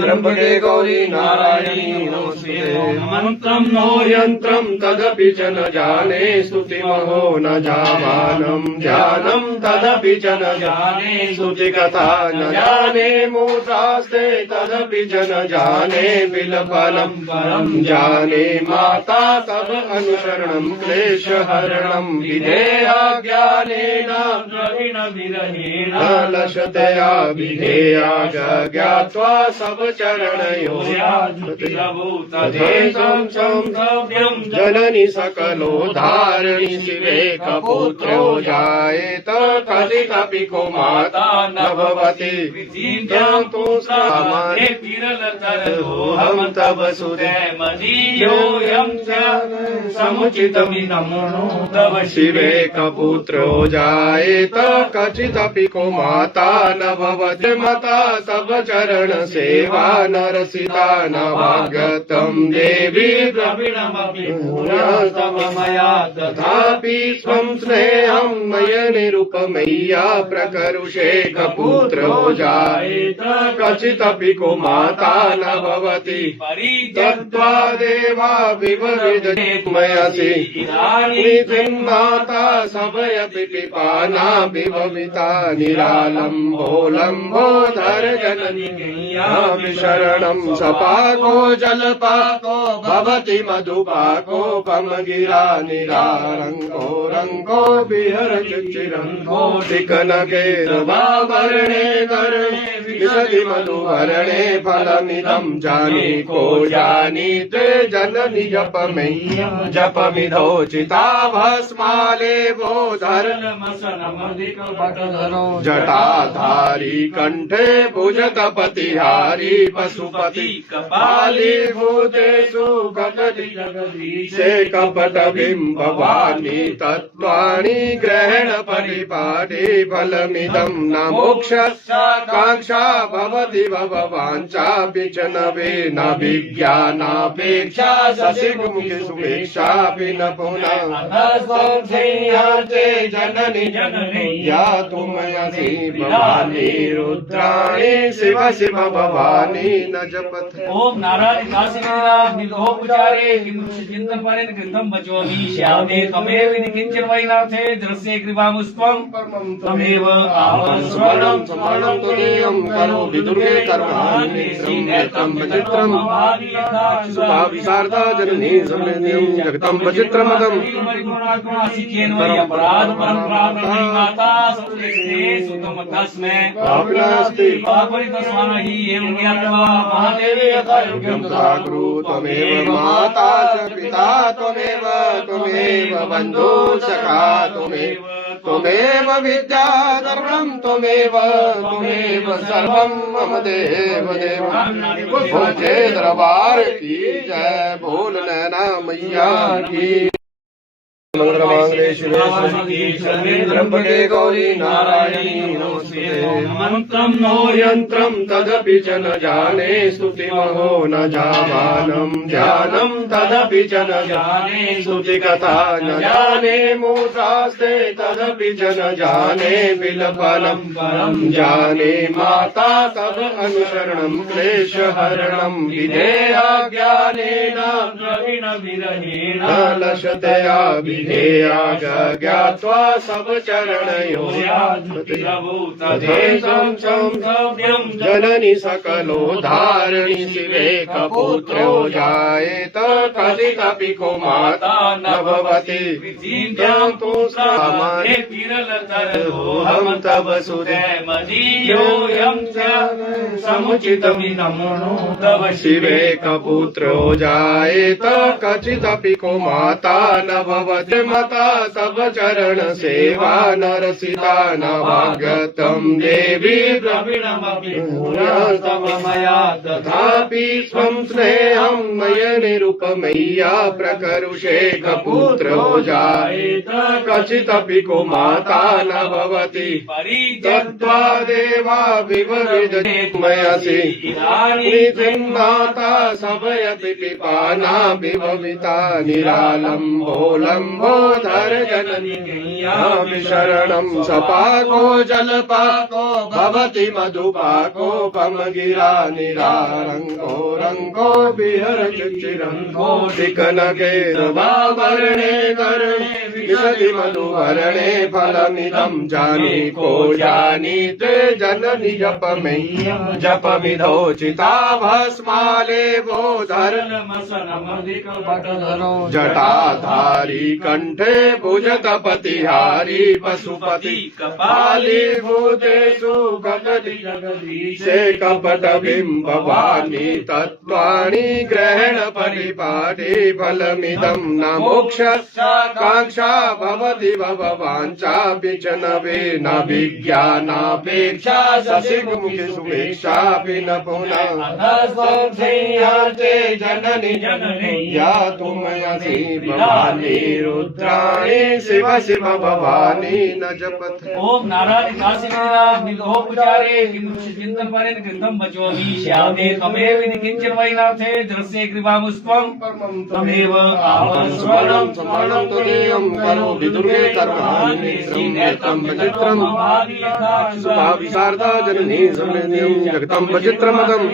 त्र्यंबके गौरी नारायणी नमोस्तुते। मंत्रं नो यन्त्रं तदपि च न जाने स्तुतिमहो न जावानं ध्यानं तदपि च न जाने स्तुतिकथा न जाने मूर्धास्ते तदपि च न जाने बिलफलं परं जाने माता तव अनुसरणं क्लेशहरणं विधेया ज्ञानेन प्रवीण विरहेण लशतया विधेया ज्ञात्वा सब चरणयो तथेशं संभव्यं जननि सकलोद्धारिणि शिवे कपुत्रो जायेत कथितपि को माता न भवति विधिं तु सामान्ये विरलतरोऽहं तव सुते मदीयोऽयं च समुचितमिदं तव शिवे कपुत्रो जायेत कचिदपि को माता न भवति मता तव चरण सेवा नरसिता न भागतं देवी द्रविणमपि तव मया तथापि स्वं स्नेहं मय निरुपमय्या प्रकरुषे कपुत्रो जायेत कचिदपि को माता न भवति परित्यक्त्वा देवा विवविदमयसि निधिं माता सभयपि पिपाना विभविता निरालम्बो धर जननी गय्यामि शरणं सपाको जलपाको भवति मधुपाको पमगिरा निरारङ्गो रङ्गो विहरति चिरङ्गो दिक्नगेरवावरणे करणे विशति मधुहरणे फलमिदं जानीको जानीते जननि जपमिधो चिताभस्मालेवो धर जटाधारी कंठे भुजगपतिहारी पशुपति कपाली भूतेषु कपटि कपट बिम्बवाणी तत्त्वाणि ग्रहण परिपाटी फलमिदं न मोक्ष कांक्षा भवति भववाञ्छापि च न वेन विज्ञानापेक्षा ससिमुखि सुमेक्षापि न पुनः संशयाते जननि या तुमयसि भवानी रुद्राणी शिव शिव भवानी न जपथ। ओम नारायण काशीनाथ निधोपचारे चिंतन पारेण ग्रंथम बचोमि श्यामे तमेव विधि किंचन वैनाथे दृश्ये कृपामुस्त्वं तमेव आवस्वरं स्मरणं तुरीयं करोति दुर्गे कर्माणि नेत्रं विचित्रं सुभाविशारदा जननी समृद्धिं जगतं विचित्रमदम् अपराध परम्परा माता सुतम तस्मै पापिनास्ति पापरितस्वान हि एवं ज्ञात्वा महादेवे यथा योग्यं तथा कुरु त्वमेव माता च पिता त्वमेव बन्धु सखा त्वमेव विद्या सर्वं त्वमेव सर्वं मम देव भोजे दरबार की जय बोल नैना मैया की मंगलमांगल्ये शिवे सर्वेन्द्रम्बके गौरी नारायणी नमोस्तुते मंत्रं नो यन्त्रं तदपि च न जाने स्तुतिमहो न जावानं ध्यानं तदपि च न जाने स्तुतिकथा न जाने मूसास्ते तदपि च न जाने विलपनं परं जाने माता तव अनुसरणं क्लेशहरणं विधेया ज्ञानेन प्रवीण विरहेण न लशतया विधेया ज्ञात्वा सब चरणयो तथेशं संभव्यं जननि सकलो धारिणि शिवे कपुत्रो जायेत कथितपि को माता न भवति विधिं तु सामान्ये विरलतरोऽहं तव सुते मदीयोऽयं च समुचितमिदमनु तव शिवे कपुत्रो जायेत कचिदपि को माता न भवति मता तव चरण सेवा नरसिता न भाग्यतं देवी द्रविणमपि तव मया तथापि स्वं स्नेहं मय निरुपमय्या प्रकरुषे कपुत्रो जायेत कचिदपि को माता न भवति परित्यक्त्वा देवा विवविदमयसि माता सभयपि पिपाना विभविता निरालम्बोलम्बोधर जननी शरणं सपाको जलपाको भवति मधुपाको पमगिरा निरारङ्गो रङ्गो विहरचिरङ्गो दिकनके वर्णे कर्णे विशति मधुवर्णे फलमिदं जानीको जानीते जननि जपमिधोचिता भस्माले बोधर जटाधारी कंठे भुजगपतिहारी पशुपति कपाली भूतेषु कपटि जगदीशे कपट बिम्बवाणी तत्त्वाणि ग्रहण परिपाटी फलमिदं न मोक्ष कांक्षा भवति भववाञ्छापि च न विज्ञानापेक्षा शशिमुखि सुवेक्षापि न पुनः संयाते जननि या तुमयसि भवानी रुद्राणी शिव शिव भवानी न जपत ओम नारायण काशीनाथ निलोपचारे किंतु चिंतन परेन ग्रंथम बचोमि श्यामे तमेव विधि किंचन वैनाथे दृश्ये कृपामुस्त्वं तमेव स्मरणं स्मरणं तुरीयं करोति दुर्गे कर्माणि नेत्रं विचित्रं सुभाविशारदा जननी समृद्धिं जगतं विचित्रमदम्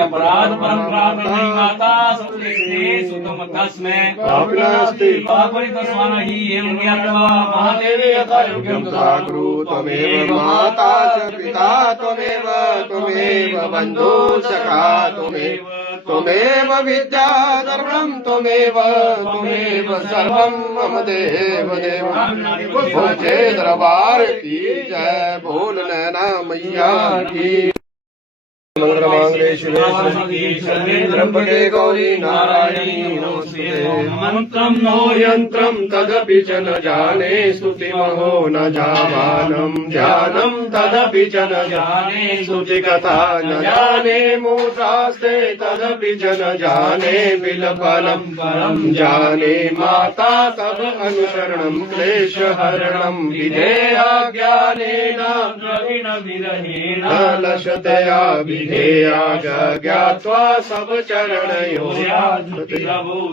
अपराध परम्परा माता सुतम तस्मै पापिनास्ति पापरितस्वान हि एवं ज्ञात्वा महादेवे यथा योग्यं तथा कुरु त्वमेव माता च पिता त्वमेव बन्धु सखा त्वमेव विद्या सर्वं त्वमेव सर्वं मम देव भोजे दरबार की जय बोल नैना मैया की मंगलमांगल्ये शिवे सर्वेन्द्रम्बके गौरी नारायणी नमोस्तुते मंत्रं नो यन्त्रं तदपि च न जाने स्तुतिमहो न जावानं ध्यानं तदपि च न जाने स्तुतिकथा न जाने मूसास्ते तदपि च न जाने विलपनं परं जाने माता तव अनुसरणं क्लेशहरणं विधेया ज्ञानेन प्रवीण विरहेण न लशतया विधेया ज्ञात्वा सब चरणयो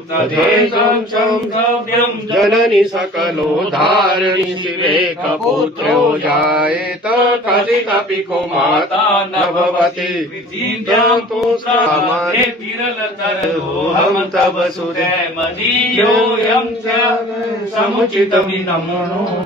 तथेकं संसव्यं जननी सकलो धारिणी शिवे कपुत्रो जायेत कथितपि को माता न भवति तु सामान्य हम तव सुदेमधियोऽयं च समुचितमिदं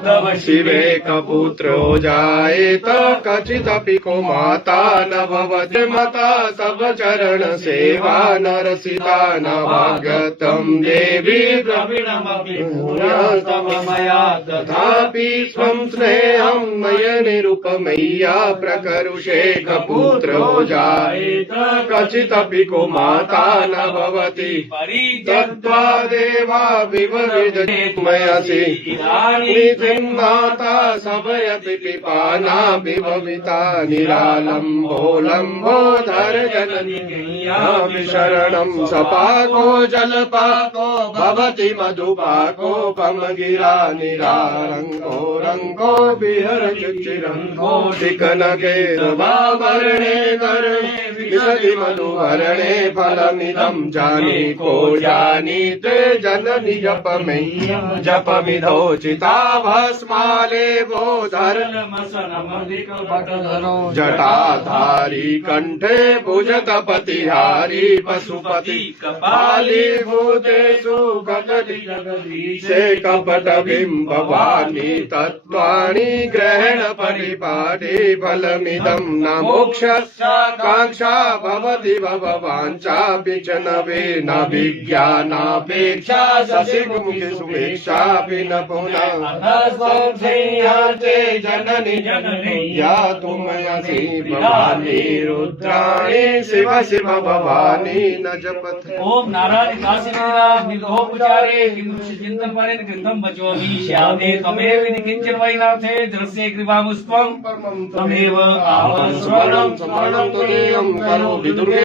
तव शिवे कपुत्रो जायेत कथितपि को माता न भवति मता तव चरण सेवा नरसिता न भागतं देवी द्रविणमपि तव मया तथापि स्वं स्नेहं मय निरुपमय्या प्रकरुषे कपुत्रो जायेत कचिदपि को माता न भवति दत्त्वा देवा विवरिदमयसि निधिं माता सभयति पिपाना विभविता निरालम्बोलम्बोधर जननी शरणं सपाको जलपाको भवति मधुपाकोपमगिरा निरारङ्गो रङ्गो विहरचिरङ्गो शिखनकेरवाभरणे करणे विशति मधुभरणे फलमिदं जानीको जानीते जननि जपमिधोचिता भस्माले बोधर जटाधारी कंठे भुजतपतिहारी पशुपति कपाली भूतेषु कटति जगदीशे कपट बिम्बवाणी तत्त्वाणि ग्रहण परिपाटे फलमिदं न मोक्षाकांक्षा भवति भववाञ्छापि च न वे न विज्ञानापेक्षा शशिमुखि सुवेक्षापि न पुनः जननि या तुमयसि भवानी रुद्राणी शिव शिव भवानी न जपत। ओम नारायण काशीनाथ निर्दोपचारे किंच चिंतन पारेण ग्रंथम बचोमि श्यामे तमेव विधि किंचन वैनाथे दृश्ये कृपामुस्त्वं तमेव आवस्वरं समरणं तदेयं करोति दुर्गे।